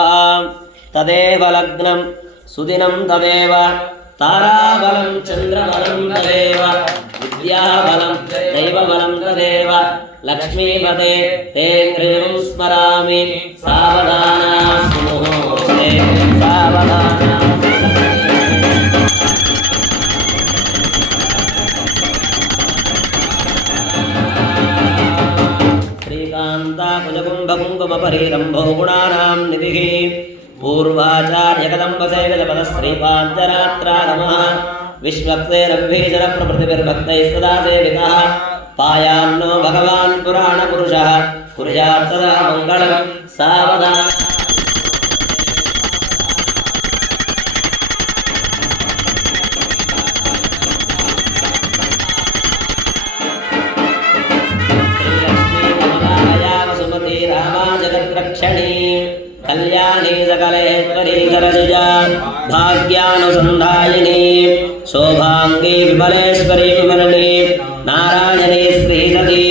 తదేవ లగ్నం సుదినం తదేవ తారాబలం చంద్రబలం తదేవ విద్యాబలం దైవబలం తదేవ లక్ష్మీపదే తే హ్రీం స్మరామి సావధాన సుముహూర్తే సావధాన. కుంకుమపరీరంభో గుణానాం నిధిః పూర్వాచార్యకదంబసేవితపదశ్రీపాంచరాత్రాగమః విశ్వక్సేరవిభీషణ ప్రకృతిభిర్భక్తైः సదా సేవితः పాయాన్నో భగవాన్ పురాణపురుషः కుర్యాత్ సదా మంగళం సావధాన. కళ్యాణీ సకలేశ్వరీ సరసిజా భాగ్యానుసంధాయిని శోభాంగీ విమలేశ్వరీ విమలని నారాయణీ శ్రీసతీ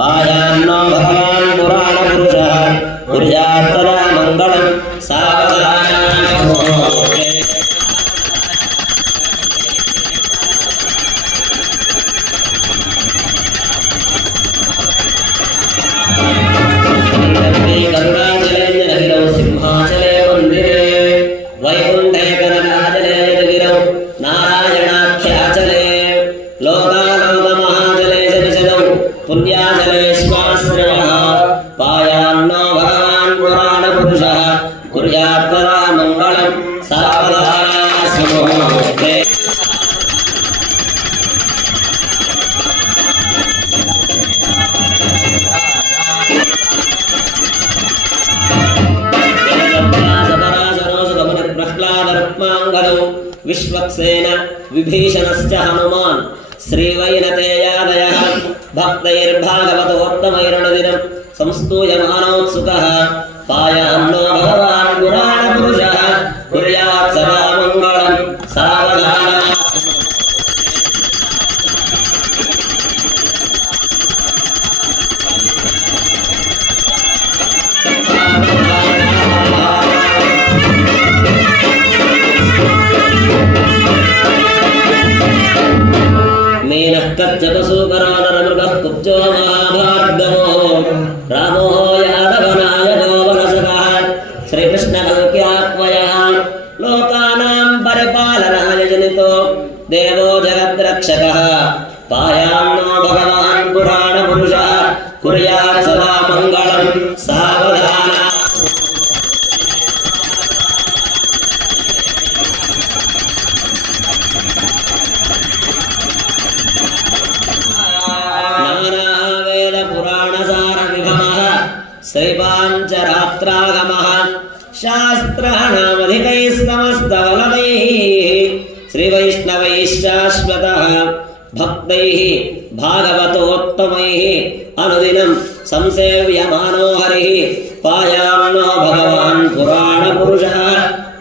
పాయాన్నో భగవాన్ పురాణ పురుష కుర్యాత్ సదా మంగళం సావధాన. సింహాచలే మందిరే వైకుంఠే కనకాచలే గిరౌ నారాయణాఖ్యాచలే లోకాలోక మహాచలే సరిచదౌ పుణ్యాచలే స్వాశ్రయః పాయాన్నో భగవాన్ పురాణ పురుషః కుర్యాత్ సదా మంగళం సావధాన సుముహూర్తే. విశ్వక్సేన విభీషణశ్చ హనుమాన్ శ్రీవైనతేయాదయః భక్తైర్భాగవతోత్తమైరణదినం సంస్తూయమానోత్సుకः పాయాన్నో భగవాన్ పురాణపురుషः కుర్యాత్ సదా మంగళం సావధానः. जपसूकरानरमृगः कुब्जो महाभार्गवो रामो यादवनायको वनसकः श्रीकृष्णकल्क्यात्मयः लोकानां परिपालनाय जनितो देवो जगद्रक्षकः पायान्नो भगवान् पुराणपुरुषः कुर्यात् सदा मङ्गलं सावधानः. श्रीपाञ्चरात्रागमः शास्त्राणामधिकैः समस्तवलदैः श्रीवैष्णवैश्शाश्वतः भक्तैः भागवतोत्तमैः अनुदिनं संसेव्यमानो हरिः पायान्नो भगवान् पुराणपुरुषः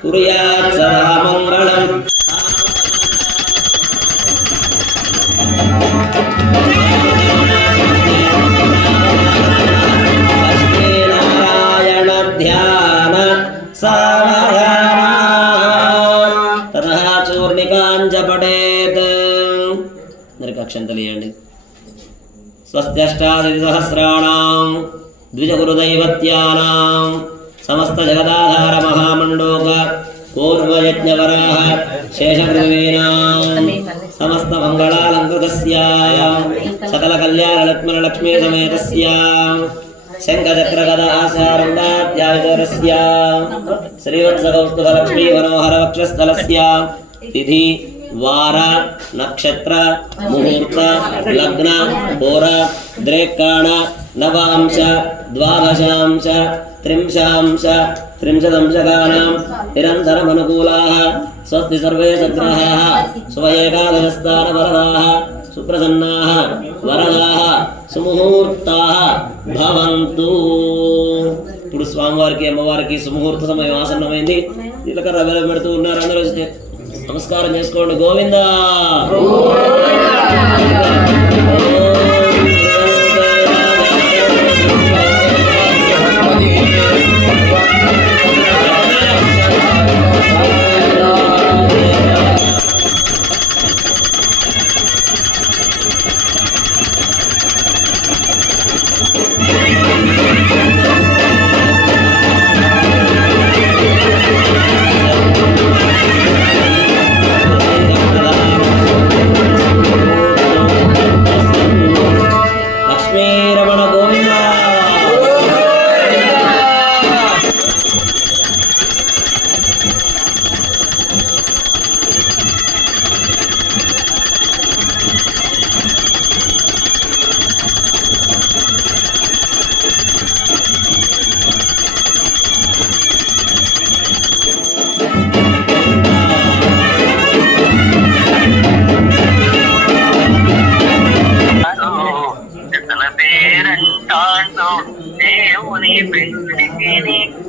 कुर्यात् सदा मङ्गलम्. ध्यान सावधानः. ततः चूर्णिकाञ्च पठेत्. नरकाक्षन्तलीयण्डि. स्वस्त्यष्टादशसहस्राणां द्विजगुरुदैवत्यानां समस्तजगदाधार महामण्डोक पूर्वयज्ञवराः शेषपृथिवीनां समस्तमङ्गलालङ्कृतस्य सकलकल्याणलक्ष्मणलक्ष्मीसमेतस्य शङ्खचक्रगदासारङ्गाध्यायधरस्य श्रीवत्सकौस्तुभलक्ष्मी मनोहरवक्षस्थलस्य तिथि वार नक्षत्र मुहूर्त लग्न होर द्रेक्काण नवांश द्वादशांश त्रिंशांश त्रिंशदंशकानां निरन्तरमनुकूलाः स्वस्ति सर्वे सद्ग्रहाः शुभ एकादशस्थानवरदाः सुप्रसन्नाः वरदाः సుముహూర్తాః భవంతు. ఇప్పుడు స్వామివారికి అమ్మవారికి సుముహూర్త సమయం ఆసన్నమైంది. జీలకర్ర బెల్లం పెడుతూ ఉన్నారు. అందరూ నమస్కారం చేసుకోండి. గోవిందా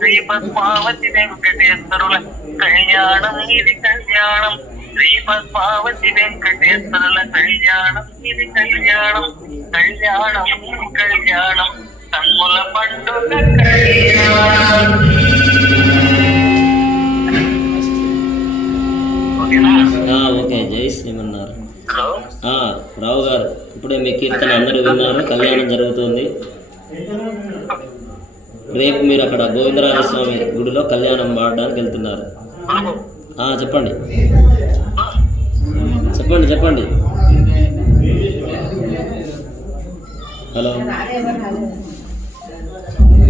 శ్రీపద్మావతి వెంకటేశ్వరుల కళ్యాణం ఇది కళ్యాణం. శ్రీపద్మావతి వెంకటేశ్వరుల కళ్యాణం ఇది కళ్యాణం. కళ్యాణం కళ్యాణం కన్నుల పండుగ కళ్యాణం. ఓకే. జై శ్రీమన్నారు. రావు గారు ఇప్పుడే మీ కీర్తన అందరూ విన్నారు. కళ్యాణం జరుగుతుంది. రేపు మీరు అక్కడ గోవిందరాజస్వామి గుడిలో కళ్యాణం పాడడానికి వెళ్తున్నారు. చెప్పండి చెప్పండి చెప్పండి. హలో,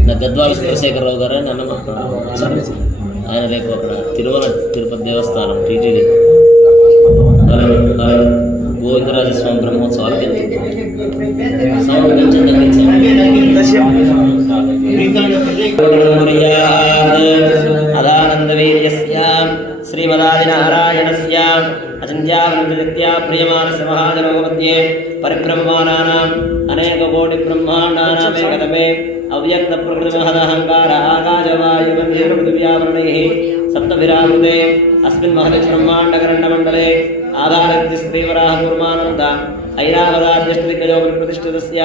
నా గద్వాల చంద్రశేఖరరావు గారు అని అన్నమ్మ. ఆయన రేపు అక్కడ తిరుపతి దేవస్థానం టీటీడీ గోవిందరాజస్వామి బ్రహ్మోత్సవాలకు వెళ్తుంది. సౌండ్ కొంచెం అదానందవే महावीर्यस्य श्रीमदादिनारायणस्य अचिन्त्यावृत्त्या प्रियमानस्य महाजनोमध्ये परिभ्रममानानाम् अनेककोटिब्रह्माण्डानामेकतमे अव्यक्तप्रकृतिमहदहङ्कार आकाशवायुवन्यपृथिव्यावरणैः सप्तभिरावृते अस्मिन् महति ब्रह्माण्डकरण्डमण्डले आधारक्तिस्त्रीवराः कुर्मानन्द ऐरावदाद्यष्टदिग्गजो प्रतिष्ठितस्य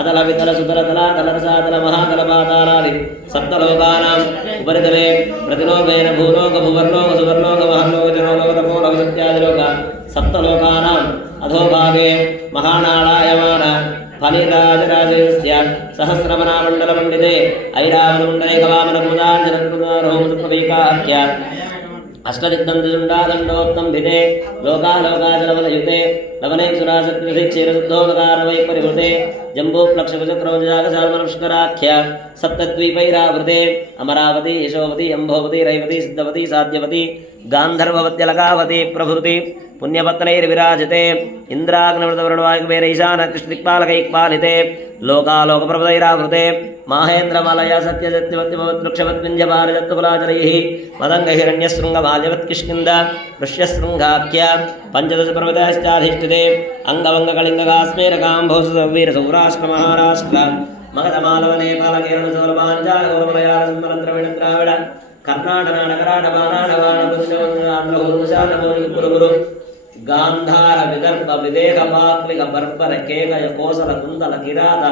अतलवितलसुतरतलातलरसातलमहातलपातालादि सप्तलोकानाम् उपरितले प्रतिलोकेन भूलोकभुवर्लोकसुवर्लोकमहर्लोकजनोलोकतपोलोकसत्यादिलोक सप्तलोकानाम् अधोभागे महानाळायमान फलिराजराजस्य सहस्रमनामण्डलमण्डिते ऐरावतमण्डलेकवामनभूताञ्जनकृतारोहमुत्पवीकाख्य अष्टदिग्दन्तजुण्डादण्डोत्तम्भिते लोकालोकाचलवलयुते लवनेक्षुरासत्कृतिक्षीरशुद्धोदकारवैपरिवृते जम्बूप्लक्षकुचक्रौजागसाल्मनुष्कराख्य सप्तद्वीपैरावृते अमरावती यशोवती अम्भोवती रैवती सिद्धवती साध्यवती गान्धर्ववत्यलकावती प्रभृति पुण्यपत्नैर्विराजते इन्द्राग्निवृतवर्णवायुकुबेरैशानकृष्णदिक्पालकैक्पालिते लोकालोकप्रभदैरावृते माहेन्द्रमलय सत्यसत्यवत्यमवत्वृक्षवद्विञ्जपारिजत्तकुलाचरैः मदङ्गहिरण्यशृङ्गमाल्यवत्किष्किन्द ऋष्यशृङ्गाख्य पञ्चदशपर्वतश्चाधिष्ठिते अङ्गवङ्गकलिङ्गकाश्मीरकाम्भोसवीरसौराष्ट्रमहाराष्ट्र मगधमालवनेपालकेरळचोलपाञ्चालगौरमलयालसम्मलद्रविणद्राविड कर्णाटनाडकराटबाणाडवाणपुरुषुरु गान्धार विदर्भ विदेहपाक्लिक बर्बर केकय कोसल कुन्दल किरात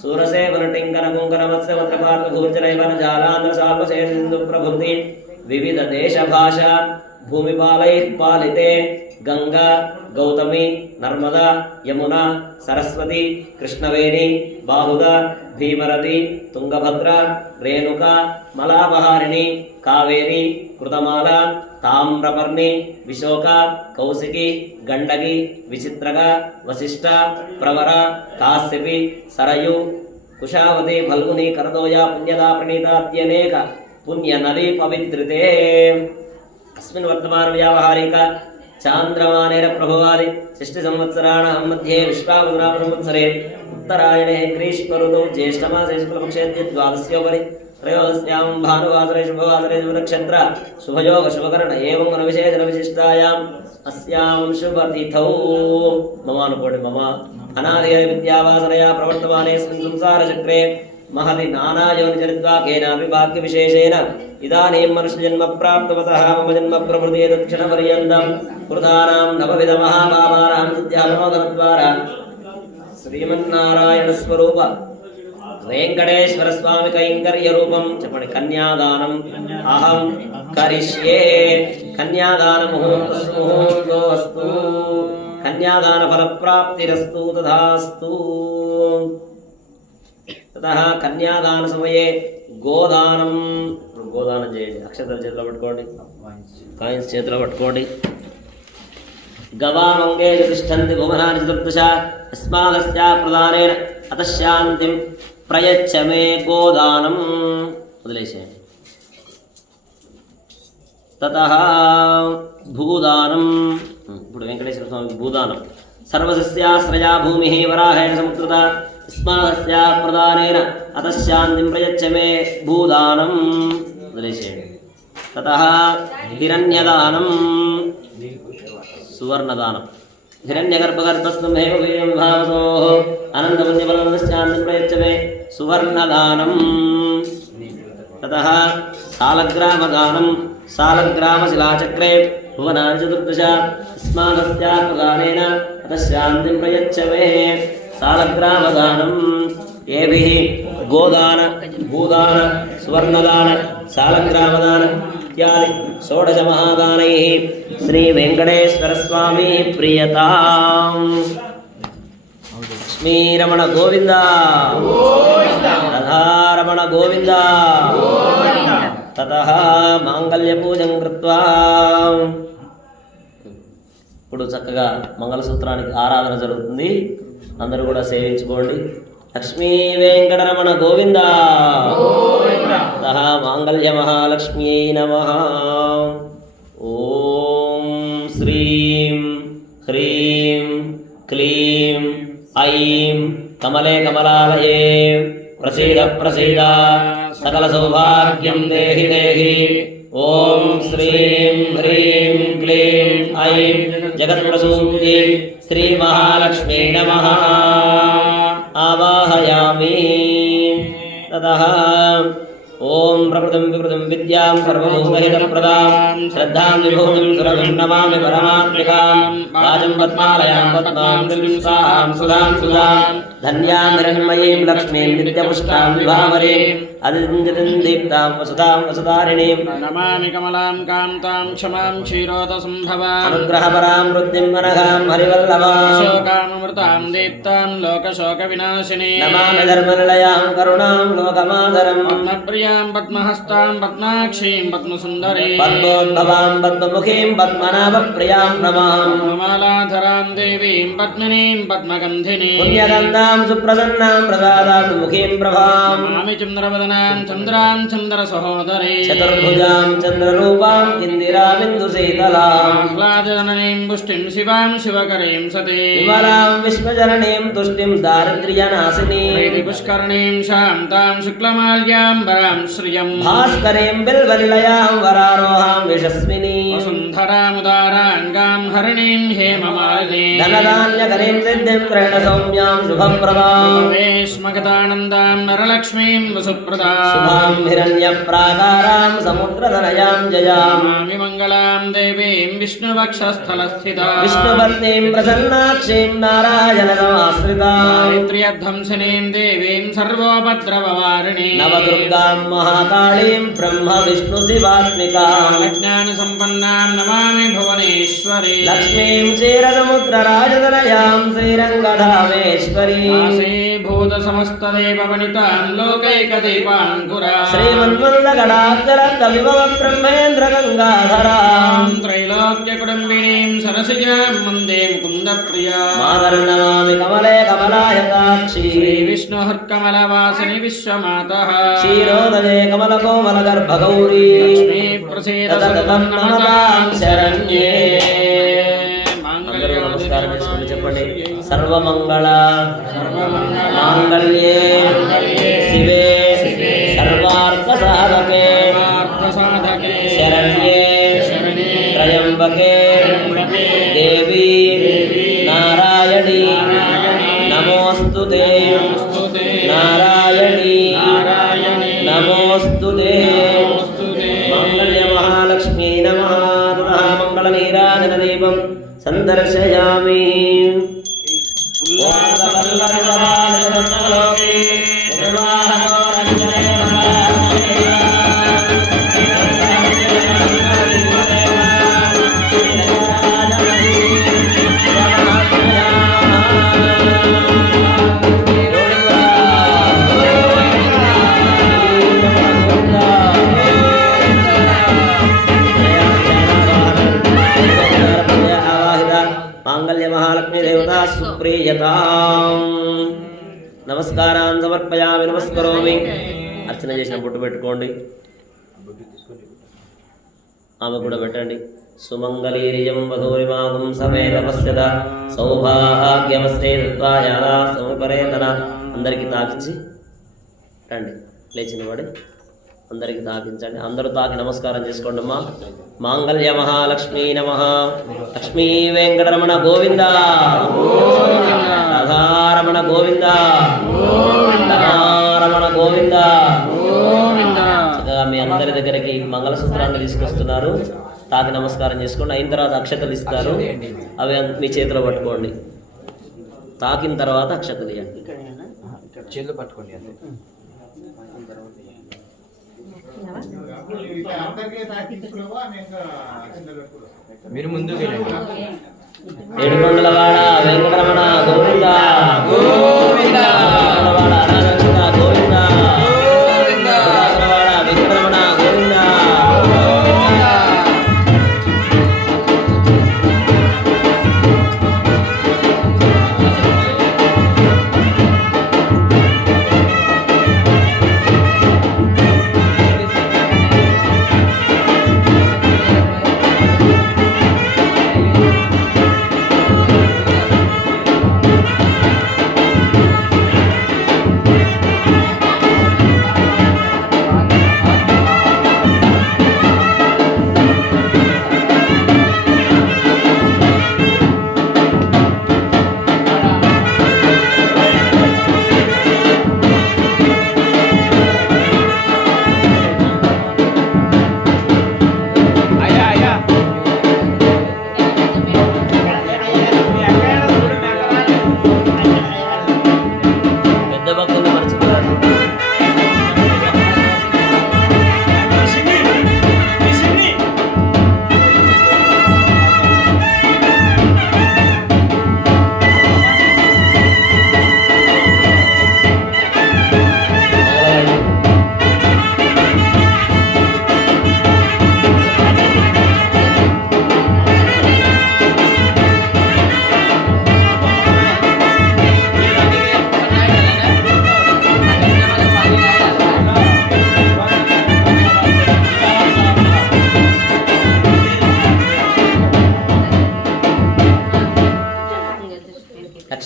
सूरसेवन टिङ्कर कुङ्कर मत्स्य मत्रपात्र भूर्जनैवन जालान्द्र साल्वशेष सिन्धु प्रभृति विविध देशभाषा भूमिपालैर्पालिते गंगा गौतमी नर्मदा यमुना सरस्वती कृष्णवेणी बाहुदा भीमरती तुंगभद्रा रेणुका मलापहारिणी कावेरी कृतमाला ताम्रपर्णी विशोका कौशिकी गंडकी विचित्रका वशिष्ठा प्रवरा काश्यपी सरयू कुशावती फल्गुनी करदोया पुण्यदा प्रणीतात्यनेक पुण्यनदी पवित्रिते अस्मिन् वर्तमान व्यावहारिक चांद्रमानेर प्रभवादि षष्टि संवत्सराणां मध्ये विश्वावसुनाम संवत्सरे उत्तरायणे ग्रीष्म ऋतौ ज्येष्ठमासे शुक्लपक्षे द्वादश्योपरि त्रयोदश्यां भानुवासरे शुभवासरे शुभनक्षत्र शुभयोग शुभकर्ण एवं गुणविशेषण विशिष्टायाम् अस्यां शुभतिथौ ममानुकोटि मम अनादिर विद्यावासनया प्रवर्तमानेऽस्मिन् संसारचक्रे महति नानायोनिचरित्वा केनापि भाग्यविशेषेण इदानीं मनुष्यजन्म प्राप्तवतः मम जन्म प्रभृते तत्क्षणपर्यन्तं कृतानां नवविधमहापापानां सिद्ध्यापनोदनद्वारा श्रीमन्नारायणस्वरूप वेंकटेश्वर स्वामी कैंकर्य रूपं చెప్పండి కన్యాదానం అహం కరిష్యే కన్యాదాన ముహూర్తోస్తు కన్యాదాన ఫలప్రాప్తిరస్తు తథాస్తు ततः कन्यादान समये गोदानं गोदानं చేయండి అక్షతలు చేతిలో పట్టుకోండి కాయిన్స్ చేతిలో పట్టుకోండి గవామంగే తిష్టంతి భువనాని చతుర్దశ తస్మాదస్యా ప్రదానేన అతశాంతిం ప్రయచ్చ మే గోదానం వదిలేసేయండి తతః భూదానం ఇప్పుడు వెంకటేశ్వర స్వామికి భూదానం सर्वसस्याश्रया भूमिः वराहेण समुत्कृता स्माहस्या प्रदानेन अतशान्तिं प्रयच्छ मे भूदानं ततः हिरण्यदानं सुवर्णदानं हिरण्यगर्भगर्भस्थं हेमवीर्यं भावसोः अनन्तपुण्यफलमतशान्तिं प्रयच्छ मे सुवर्णदानं ततः सालग्रामदानं सालग्रामशिलाचक्रे भुवनानि चतुर्दश स्मादस्या प्रदानेन अतशान्तिं प्रयच्छ मे सालग्रामदानं येभिः गोदान भूदान सुवर्णदान सालग्रामदान इत्यादि षोडश महादानैः श्रीवेङ्कटेश्वरस्वामी प्रीयताम् लक्ष्मीरमण गोविन्द राधारमण गोविन्द ततः मांगल्यपूजं कृत्वा ఇప్పుడు చక్కగా మంగళసూత్రానికి ఆరాధన జరుగుతుంది. అందరూ కూడా సేవించుకోండి. లక్ష్మీ వెంకటరమణ గోవింద తతః మాంగళ్య మహాలక్ష్మ్యై నమః. ఓం శ్రీం హ్రీం క్లీం ఐం కమలే కమలాలయే ప్రసీద ప్రసీద సకల సౌభాగ్యం దేహి దేహి ఓం శ్రీం హ్రీం క్లీం ఐం జగత్ప్రసూత్యై శ్రీ మహాలక్ష్మీ నమః ఆవాహయామి. తతః ఓం ప్రకృతిం వికృతిం విద్యాం సర్వభూతహితప్రదాం శ్రద్ధాం విభూతిం సురభిం నమామి పరమాత్మికాం వాచం పద్మాలయాం పద్మాం త్రివింసాం సుధాం సుధాం ధన్యాం హిరణ్మయీం లక్ష్మీం నిత్యపుష్టాం విభావరీం అదింజతిం దీప్తాం వసుధాం వసుధారిణీం నమామి కమలాం కాంతాం క్షమాం క్షీరోదసంభవాం అనుగ్రహపరాం వృద్ధిం అనఘాం హరివల్లభాం శోకామృతాం దీప్తాం లోకశోక వినాశినీ నమామి ధర్మనిలయాం కరుణాం లోకమాదరం పద్మప్రియాం పద్మహస్తాం పద్మాక్షీం పద్మసుందరీం పద్మోద్భవాం పద్మముఖీం పద్మనాభప్రియాం నమాం పద్మమాలాధరాం దేవీం పద్మినీం పద్మగంధినీం పుణ్యగంధాం సుప్రసన్నాం ప్రసాదాం ముఖీం ప్రభాం నమామి చంద్రవదనాం చంద్రాం చంద్ర సహోదరీం చతుర్భుజాం చంద్రరూపాం ఇందిరామిందుశీతలాం ఆహ్లాదజననీం పుష్టిం శివాం శివకరీం సతీం విమలాం విశ్వజననీం తుష్టిం దారిద్ర్యనాశినీం పుష్కరణీం శాంతాం శుక్లమాల్యాంబరాం శ్రియం భాస్కరీం బిల్వనిలయాం వరారోహాం యశస్వినీం వసుంధరాముదారాంగాం హరిణీం హేమమాలినీం ధనధాన్యకరీం సిద్ధిం త్రైణ సౌమ్యాం శుభప్రదాం వేష్మగతానందాం నరలక్ష్మీం వసుప్రదాం శుభాం హిరణ్యప్రాకారాం సముద్రధనయాం జయాం నమామి మంగళాం దేవీం విష్ణువక్షస్థలస్థితాం విష్ణుపత్నీం ప్రసన్నాక్షీం నారాయణ సమాశ్రితాం దారిద్ర్యధ్వంసినీం దేవీం సర్వోపద్రవవారిణీం నవదుర్గాం మహాకాళీం బ్రహ్మ విష్ణు శివాత్మికాం జ్ఞాన సంపన్నాం నమామి భువనేశ్వరీ లక్ష్మీం క్షీరసముద్రరాజతనయాం శ్రీరంగధామేశ్వరీం భూత సమస్తదేవ వనితాం లోకైకదీపాంకురా శ్రీమన్మందగడాచరవిభవ బ్రహ్మేంద్ర గంగాధరాం త్రైలోక్య కుటుంబినీం సరసిజాం వందే ముకుంద ప్రియా మాగర్ణమామి కమలే కమలాయతాక్షి శ్రీ విష్ణుహర్కమలవాసిని విశ్వమాతః క్షీరోదయే కమలకోమల గర్భగౌరీ లక్ష్మీ ప్రసీద సతతం నమతాం శరణ్యే అందరూ నమస్కారం చేసుకుని చెప్పండి. సర్వమంగళ మాంగళ్యే శివే సర్వార్థ సాధకే శరణ్యే త్రయంబకే దేవి నారాయణి నమోస్తుతే నారాయణి నమోస్తుతే మంగళ్య మహాలక్ష్మీ నమః. మంగళ నీరాజన దీపం సందర్శయామి. మాంగళ్య మహాలక్ష్మీ దేవతా సుప్రీయతాం. నమస్కారాన్ని సమర్పయామి. నమస్కరోమి. అర్చన చేసిన బొట్టు పెట్టుకోండి. ఆమె కూడా పెట్టండి. సుమంగళీరియం వధూరిమాగం సమేత పశ్యత సౌభాగ్యమస్తే సముపరేతన. అందరికీ తాకించి రండి. లేచిన వాడి అందరికీ తాకించండి. అందరూ తాకి నమస్కారం చేసుకోండి అమ్మా. మాంగళ్య మహాలక్ష్మీ నమః. లక్ష్మీ వెంకటరమణ గోవింద, రాధారమణ గోవింద, రమణ గోవింద. చక్కగా మీ అందరి దగ్గరికి మంగళసూత్రాన్ని తీసుకొస్తున్నారు. తాకి నమస్కారం చేసుకోండి. అయిన తర్వాత అక్షతలు ఇస్తారు. అవి మీ చేతిలో పట్టుకోండి. తాకిన తర్వాత అక్షతలు ఇవ్వండి. చేతులు పట్టుకోండి అంతే. మీరు ముందుకు వెళ్ళండి. ఏడుకొండలవాడ వెంకటరమణ గోవింద గోవింద. గోవింద గోవింద వెంకటరమణ గోవింద.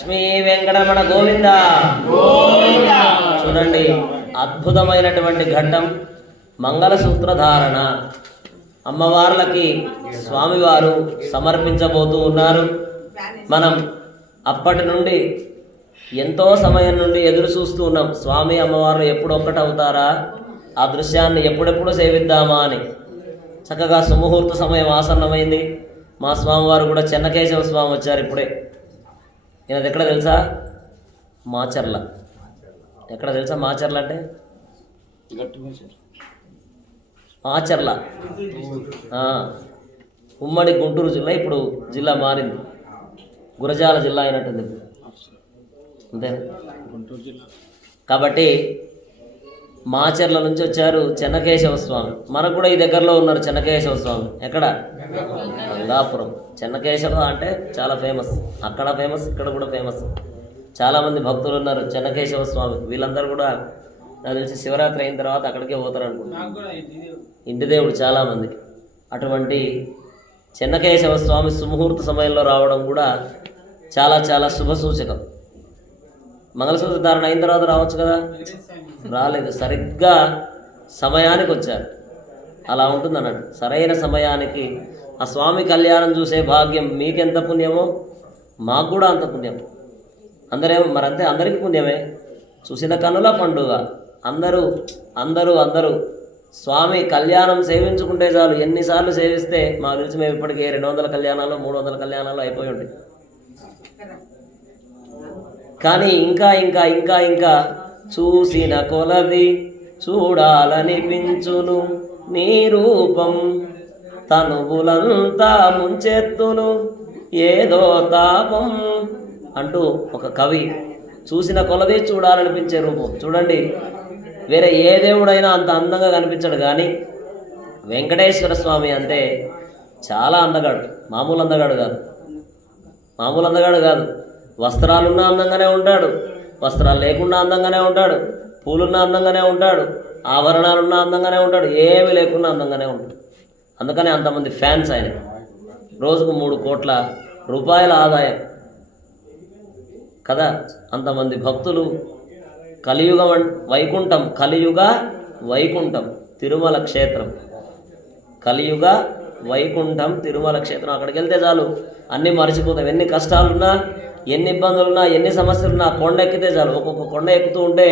లక్ష్మీ వెంకటరమణ గోవింద. చూడండి, అద్భుతమైనటువంటి ఘట్టం మంగళసూత్ర ధారణ. అమ్మవార్లకి స్వామివారు సమర్పించబోతూ ఉన్నారు. మనం అప్పటి నుండి ఎంతో సమయం నుండి ఎదురు చూస్తూ ఉన్నాం, స్వామి అమ్మవారు ఎప్పుడు ఒక్కటవుతారా, ఆ దృశ్యాన్ని ఎప్పుడెప్పుడు సేవిద్దామా అని. చక్కగా సుముహూర్త సమయం ఆసన్నమైంది. మా స్వామివారు కూడా చెన్నకేశవ స్వామి వచ్చారు ఇప్పుడే. ఈయనది ఎక్కడ తెలుసా? మాచర్ల. ఎక్కడ తెలుసా మాచర్ల అంటే? మాచర్ల ఉమ్మడి గుంటూరు జిల్లా, ఇప్పుడు జిల్లా మారింది, గురజాల జిల్లా అయినట్టుంది అంతే. గుంటూరు జిల్లా కాబట్టి మాచర్ల నుంచి వచ్చారు చెన్నకేశవ స్వామి. మనకు కూడా ఈ దగ్గరలో ఉన్నారు చెన్నకేశవ స్వామి. ఎక్కడ? గంగాపురం. చెన్నకేశవ అంటే చాలా ఫేమస్, అక్కడ ఫేమస్, ఇక్కడ కూడా ఫేమస్. చాలామంది భక్తులు ఉన్నారు చెన్నకేశవ స్వామి. వీళ్ళందరూ కూడా నాకు తెలిసి శివరాత్రి అయిన తర్వాత అక్కడికే పోతారు అనుకుంటున్నాను, ఇంటి దేవుడు చాలామందికి. అటువంటి చెన్నకేశవ స్వామి సుముహూర్త సమయంలో రావడం కూడా చాలా చాలా శుభ సూచకం. మంగళసూత్ర ధారణ అయిన తర్వాత రావచ్చు కదా, రాలేదు, సరిగ్గా సమయానికి వచ్చారు. అలా ఉంటుంది అన్నట్టు, సరైన సమయానికి ఆ స్వామి కళ్యాణం చూసే భాగ్యం మీకెంత పుణ్యమో మాకు కూడా అంత పుణ్యం. అందరేమో మరంతే, అందరికీ పుణ్యమే. చూసిన కన్నుల పండుగ. అందరూ అందరూ అందరూ స్వామి కళ్యాణం సేవించుకుంటే చాలు. ఎన్నిసార్లు సేవిస్తే మాకు తెలిసి మేము ఇప్పటికీ 200 కళ్యాణాలు 300 కళ్యాణాలు అయిపోయి ఉంటాయి. కానీ ఇంకా ఇంకా ఇంకా ఇంకా చూసిన కొలది చూడాలనిపించును నీ రూపం, తనువులంతా ముంచెత్తును ఏదో తాపం అంటూ ఒక కవి చూసిన కొలది చూడాలనిపించే రూపం. చూడండి, వేరే ఏ దేవుడైనా అంత అందంగా కనిపించడు, కానీ వెంకటేశ్వర స్వామి అంటే చాలా అందగాడు. మామూలు అందగాడు కాదు, మామూలు అందగాడు కాదు. వస్త్రాలున్నా అందంగానే ఉంటాడు, వస్త్రాలు లేకుండా అందంగానే ఉంటాడు, పూలున్నా అందంగానే ఉంటాడు, ఆభరణాలున్నా అందంగానే ఉంటాడు, ఏమీ లేకుండా అందంగానే ఉంటాడు. అందుకనే అంతమంది ఫ్యాన్స్ ఆయన. రోజుకు 3 కోట్ల రూపాయల ఆదాయం కదా, అంతమంది భక్తులు. కలియుగం వైకుంఠం, కలియుగ వైకుంఠం తిరుమల క్షేత్రం, కలియుగ వైకుంఠం తిరుమల క్షేత్రం. అక్కడికి వెళ్తే చాలు అన్నీ మర్చిపోతాం. ఎన్ని కష్టాలున్నా, ఎన్ని ఇబ్బందులున్నా, ఎన్ని సమస్యలున్నా కొండ ఎక్కితే చాలు. ఒక్కొక్క కొండ ఎక్కుతూ ఉంటే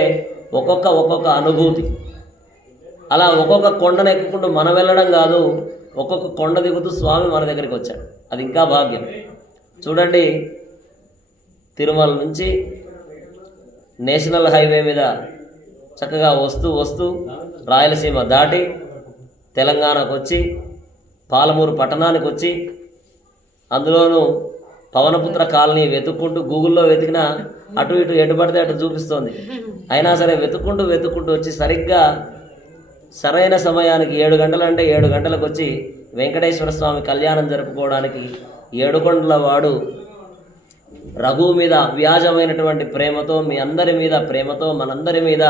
ఒక్కొక్క అనుభూతి. అలా ఒక్కొక్క కొండను ఎక్కుకుంటూ మనం వెళ్ళడం కాదు, ఒక్కొక్క కొండ దిగుతూ స్వామి మన దగ్గరికి వచ్చాడు. అది ఇంకా భాగ్యం. చూడండి, తిరుమల నుంచి నేషనల్ హైవే మీద చక్కగా వస్తూ వస్తూ రాయలసీమ దాటి తెలంగాణకు వచ్చి పాలమూరు పట్టణానికి వచ్చి, అందులోనూ పవనపుత్ర కాలనీ వెతుక్కుంటూ గూగుల్లో వెతికినా అటు ఇటు ఎటు పడితే అటు చూపిస్తోంది. అయినా సరే వెతుక్కుంటూ వచ్చి సరిగ్గా సరైన సమయానికి 7 గంటలు అంటే 7 గంటలకు వచ్చి వెంకటేశ్వర స్వామి కళ్యాణం జరుపుకోవడానికి ఏడుకొండల వాడు రఘువు మీద వ్యాజమైనటువంటి ప్రేమతో, మీ అందరి మీద ప్రేమతో, మనందరి మీద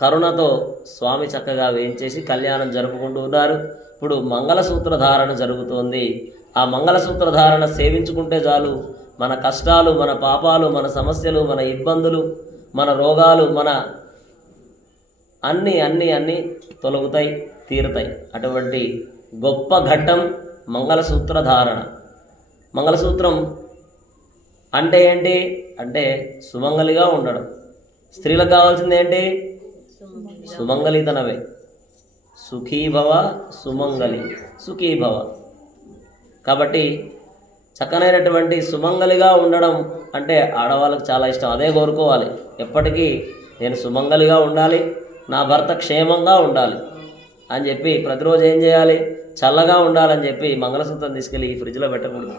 కరుణతో స్వామి చక్కగా వేయించేసి కళ్యాణం జరుపుకుంటూ ఉన్నారు. ఇప్పుడు మంగళసూత్ర ధారణ జరుగుతోంది. ఆ మంగళసూత్ర ధారణ సేవించుకుంటే చాలు మన కష్టాలు, మన పాపాలు, మన సమస్యలు, మన ఇబ్బందులు, మన రోగాలు, మన అన్నీ తొలగుతాయి, తీరుతాయి. అటువంటి గొప్ప ఘట్టం మంగళసూత్ర ధారణ. మంగళసూత్రం అంటే ఏంటి అంటే సుమంగలిగా ఉండడం. స్త్రీలకు కావాల్సింది ఏంటి? సుమంగళితనమే. సుఖీభవ సుమంగళి, సుఖీభవ. కాబట్టి చక్కనైనటువంటి సుమంగలిగా ఉండడం అంటే ఆడవాళ్ళకి చాలా ఇష్టం. అదే కోరుకోవాలి ఎప్పటికీ. నేను సుమంగలిగా ఉండాలి, నా భర్త క్షేమంగా ఉండాలి అని చెప్పి ప్రతిరోజు ఏం చేయాలి? చల్లగా ఉండాలని చెప్పి మంగళసూత్రం తీసుకెళ్ళి ఈ ఫ్రిడ్జ్లో పెట్టకూడదు.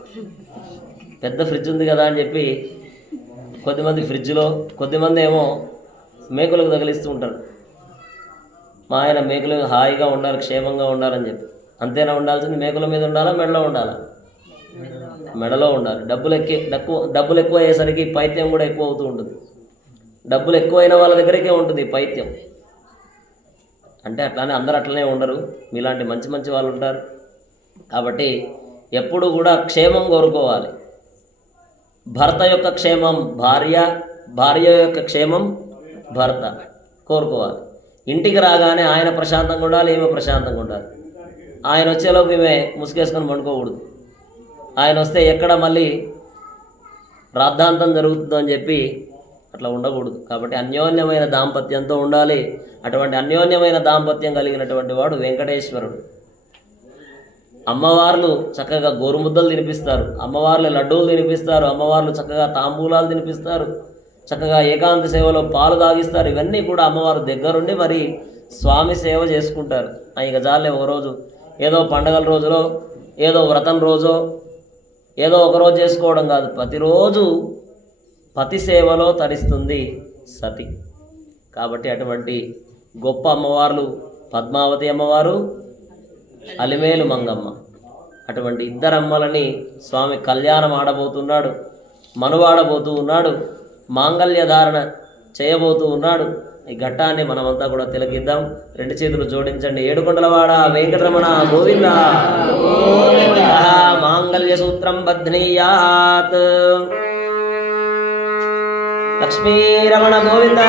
పెద్ద ఫ్రిడ్జ్ ఉంది కదా అని చెప్పి కొద్దిమంది ఫ్రిడ్జ్లో, కొద్దిమంది ఏమో మేకులకు తగిలిస్తూ ఉంటారు. మా ఆయన మేకులు హాయిగా ఉండాలి, క్షేమంగా ఉండాలని చెప్పి. అంతేనా ఉండాల్సింది? మేకుల మీద ఉండాలా, మెడలో ఉండాలా? మెడలో ఉండాలి. డబ్బులు ఎక్కువ అయ్యేసరికి పైత్యం కూడా ఎక్కువ అవుతూ ఉంటుంది. డబ్బులు ఎక్కువైన వాళ్ళ దగ్గరికే ఉంటుంది పైత్యం. అంటే అట్లానే అందరూ అట్లనే ఉండరు, మీలాంటి మంచి మంచి వాళ్ళు ఉంటారు. కాబట్టి ఎప్పుడు కూడా క్షేమం కోరుకోవాలి. భర్త యొక్క క్షేమం భార్య, భార్య యొక్క క్షేమం భర్త కోరుకోవాలి. ఇంటికి రాగానే ఆయన ప్రశాంతంగా ఉండాలి, ఈమె ప్రశాంతంగా ఉండాలి. ఆయన వచ్చేలోపు ఈమె ముసుగేసుకొని పండుకోకూడదు. ఆయన వస్తే ఎక్కడ మళ్ళీ రాద్ధాంతం జరుగుతుందని చెప్పి అట్లా ఉండకూడదు. కాబట్టి అన్యోన్యమైన దాంపత్యంతో ఉండాలి. అటువంటి అన్యోన్యమైన దాంపత్యం కలిగినటువంటి వాడు వెంకటేశ్వరుడు. అమ్మవార్లు చక్కగా గోరుముద్దలు తినిపిస్తారు, అమ్మవార్లు లడ్డూలు తినిపిస్తారు, అమ్మవార్లు చక్కగా తాంబూలాలు తినిపిస్తారు, చక్కగా ఏకాంత సేవలో పాలు తాగిస్తారు. ఇవన్నీ కూడా అమ్మవారు దగ్గరుండి మరి స్వామి సేవ చేసుకుంటారు. ఇక జాలే ఒకరోజు ఏదో పండగల రోజులో, ఏదో వ్రతం రోజో, ఏదో ఒకరోజు చేసుకోవడం కాదు, ప్రతిరోజు పతి సేవలో తరిస్తుంది సతి. కాబట్టి అటువంటి గొప్ప అమ్మవార్లు పద్మావతి అమ్మవారు, అలిమేలు మంగమ్మ. అటువంటి ఇద్దరు అమ్మలని స్వామి కళ్యాణం ఆడబోతున్నాడు, మనువాడబోతూ ఉన్నాడు, మాంగళ్య ధారణ చేయబోతూ ఉన్నాడు. ఈ ఘట్టాన్ని మనమంతా కూడా తిలకిద్దాం. రెండు చేతులు జోడించండి. ఏడుకొండలవాడ వెంకటరమణ గోవింద. మాంగళ్య సూత్రం బధ్నీయాత్. లక్ష్మీరమణ గోవింద.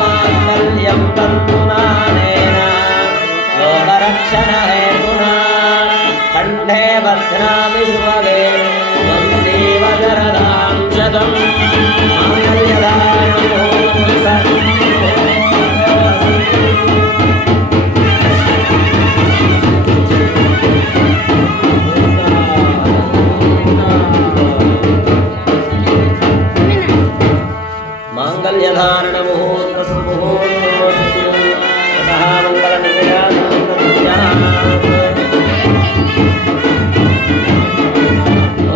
మాంగళ్యం తంతునానేన లోకరక్షణ హేతునా కంఠే బధ్నామి సుభగే వందేవ శరదాం శతం. మాంగళ్యధారణ ముహూర్తస్తు ముహూర్తోస్తు సహా మంగళ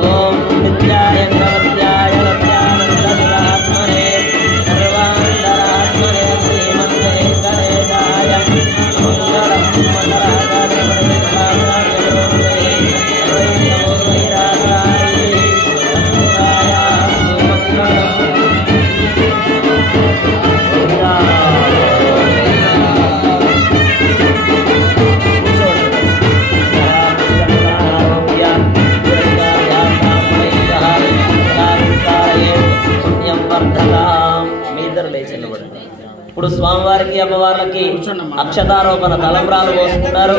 ఓం విద్యాయ గణపత్యాయ లక్ష్యానందవిలాత్మనే సర్వాంతరాత్మనే శ్రీమతే గణేశాయ మంగళం ఇప్పుడు స్వామివారికి అమ్మవార్లకి అక్షతారోపణ తలంబ్రాలు పోసుకున్నారు.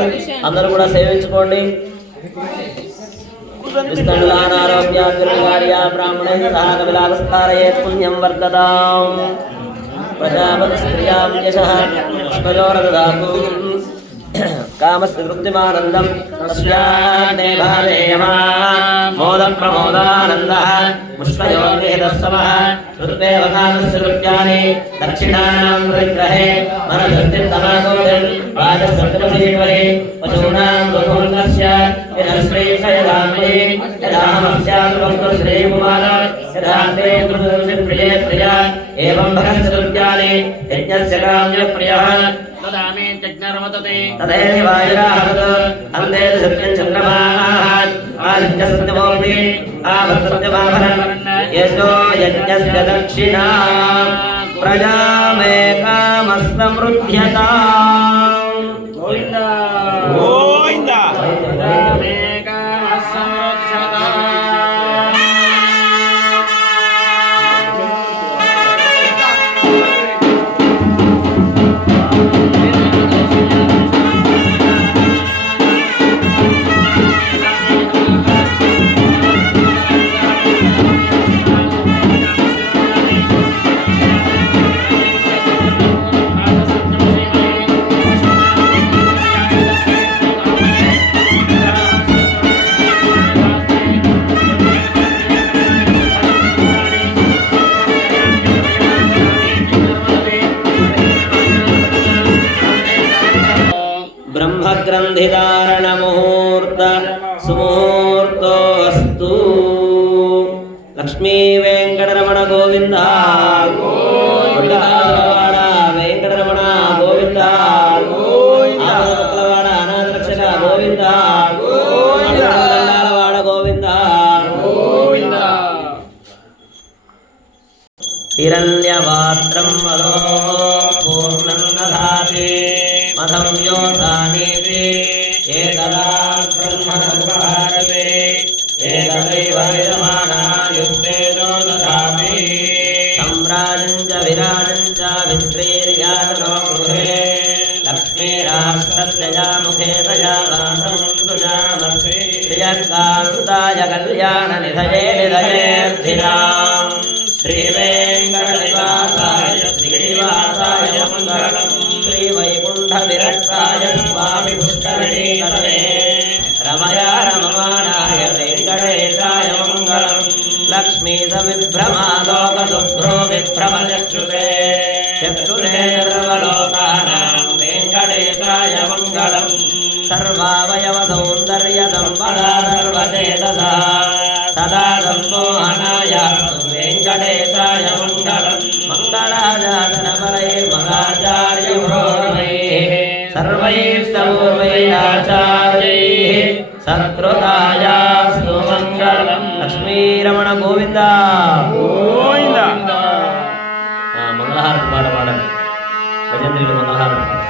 అందరూ కూడా సేవించుకోండి. పుణ్యం వర్ధతాం ప్రజాపతి స్త్రియాం యశః పుష్పజోరదదాతు కామస్య తృప్తిమానందం తస్యానే భావేయమా మోదం ప్రమోదానందః పుష్పయోర్వేదస్సమః ఋత్వేవ కామస్య రుత్యాని దక్షిణానాం విగ్రహే మనసస్థితమాగోదం రాజసప్తమసీవహే పశూనాం రుధోర్గస్య యదశ్రేషయదామయే యదాహమస్యాత్మకం శ్రేయకుమార యదాంతే మృదుర్సి ప్రియే ప్రియా ఏవం భగస్య రుత్యాని యజ్ఞస్య కామ్య ప్రియః తదామే యజ్ఞరమతతే తదేవ వాయురాహత అందే సత్యం చంద్రమాః ఆదిత్య సత్యమోక్తి ఆభ సత్యమాభరం యశో యజ్ఞస్య దక్షిణా ప్రజామే కామస్సమృధ్యతాం. గోవింద గోవింద. ప్రజామే కామస్సమృధ్యతాం. బ్రహ్మగ్రంథిధారణ ముహూర్త సుముహూర్తోస్తు. లక్ష్మీ వెంకటరమణ గోవింద. గోవింద వెంకటరమణ గోవింద. ఆపదముక్తలవాడ అనాథ రక్షక గోవింద. గోవింద గోవింద. హిరణ్యపాత్రం వదో పూర్ణం దధాతి మధం యోధానీతి ఏకదా బ్రహ్మణ భారతే ఏకదే दैवयमानायुक्तेजो ददामि सम्राजं च विराजं च विश्रीर्यातनो गृहे लक्ष्मीरास्तस्या मुखे तया वासं सुजामसि श्रियकान्ताय कल्याणनिधये निधयेऽर्थिनाम् श्रीवेङ्कटनिवासाय श्रीनिवासाय मङ्गलम् श्रीवैकुण्ठविरक्ताय स्वामि पुष्करिणीतटे रमया रममाणाय वेङ्कटेशाय मङ्गलम् लक्ष्मीसविभ्रमालोकशुभ्रो विभ्रमचक्षुषे चक्षुषे सर्वलोकानां वेङ्कटेशाय मङ्गलम् सर्वावयवसौन्दर्यसम्पदा सर्वचेतसा सदा सम्मोहनाय वेङ्कटेशाय मङ्गलम् मङ्गलाचार्यमरैर्महाचार्यपुरोगमैः सर्वैस्तपूर्वैराचार्यैः सत्कृतायास्तु मङ्गलम् लक्ष्मीरमण गोविन्द గోవింద మంగళహారతి పాట పాడండి భజంత్రిలో మంగళహారతి పాట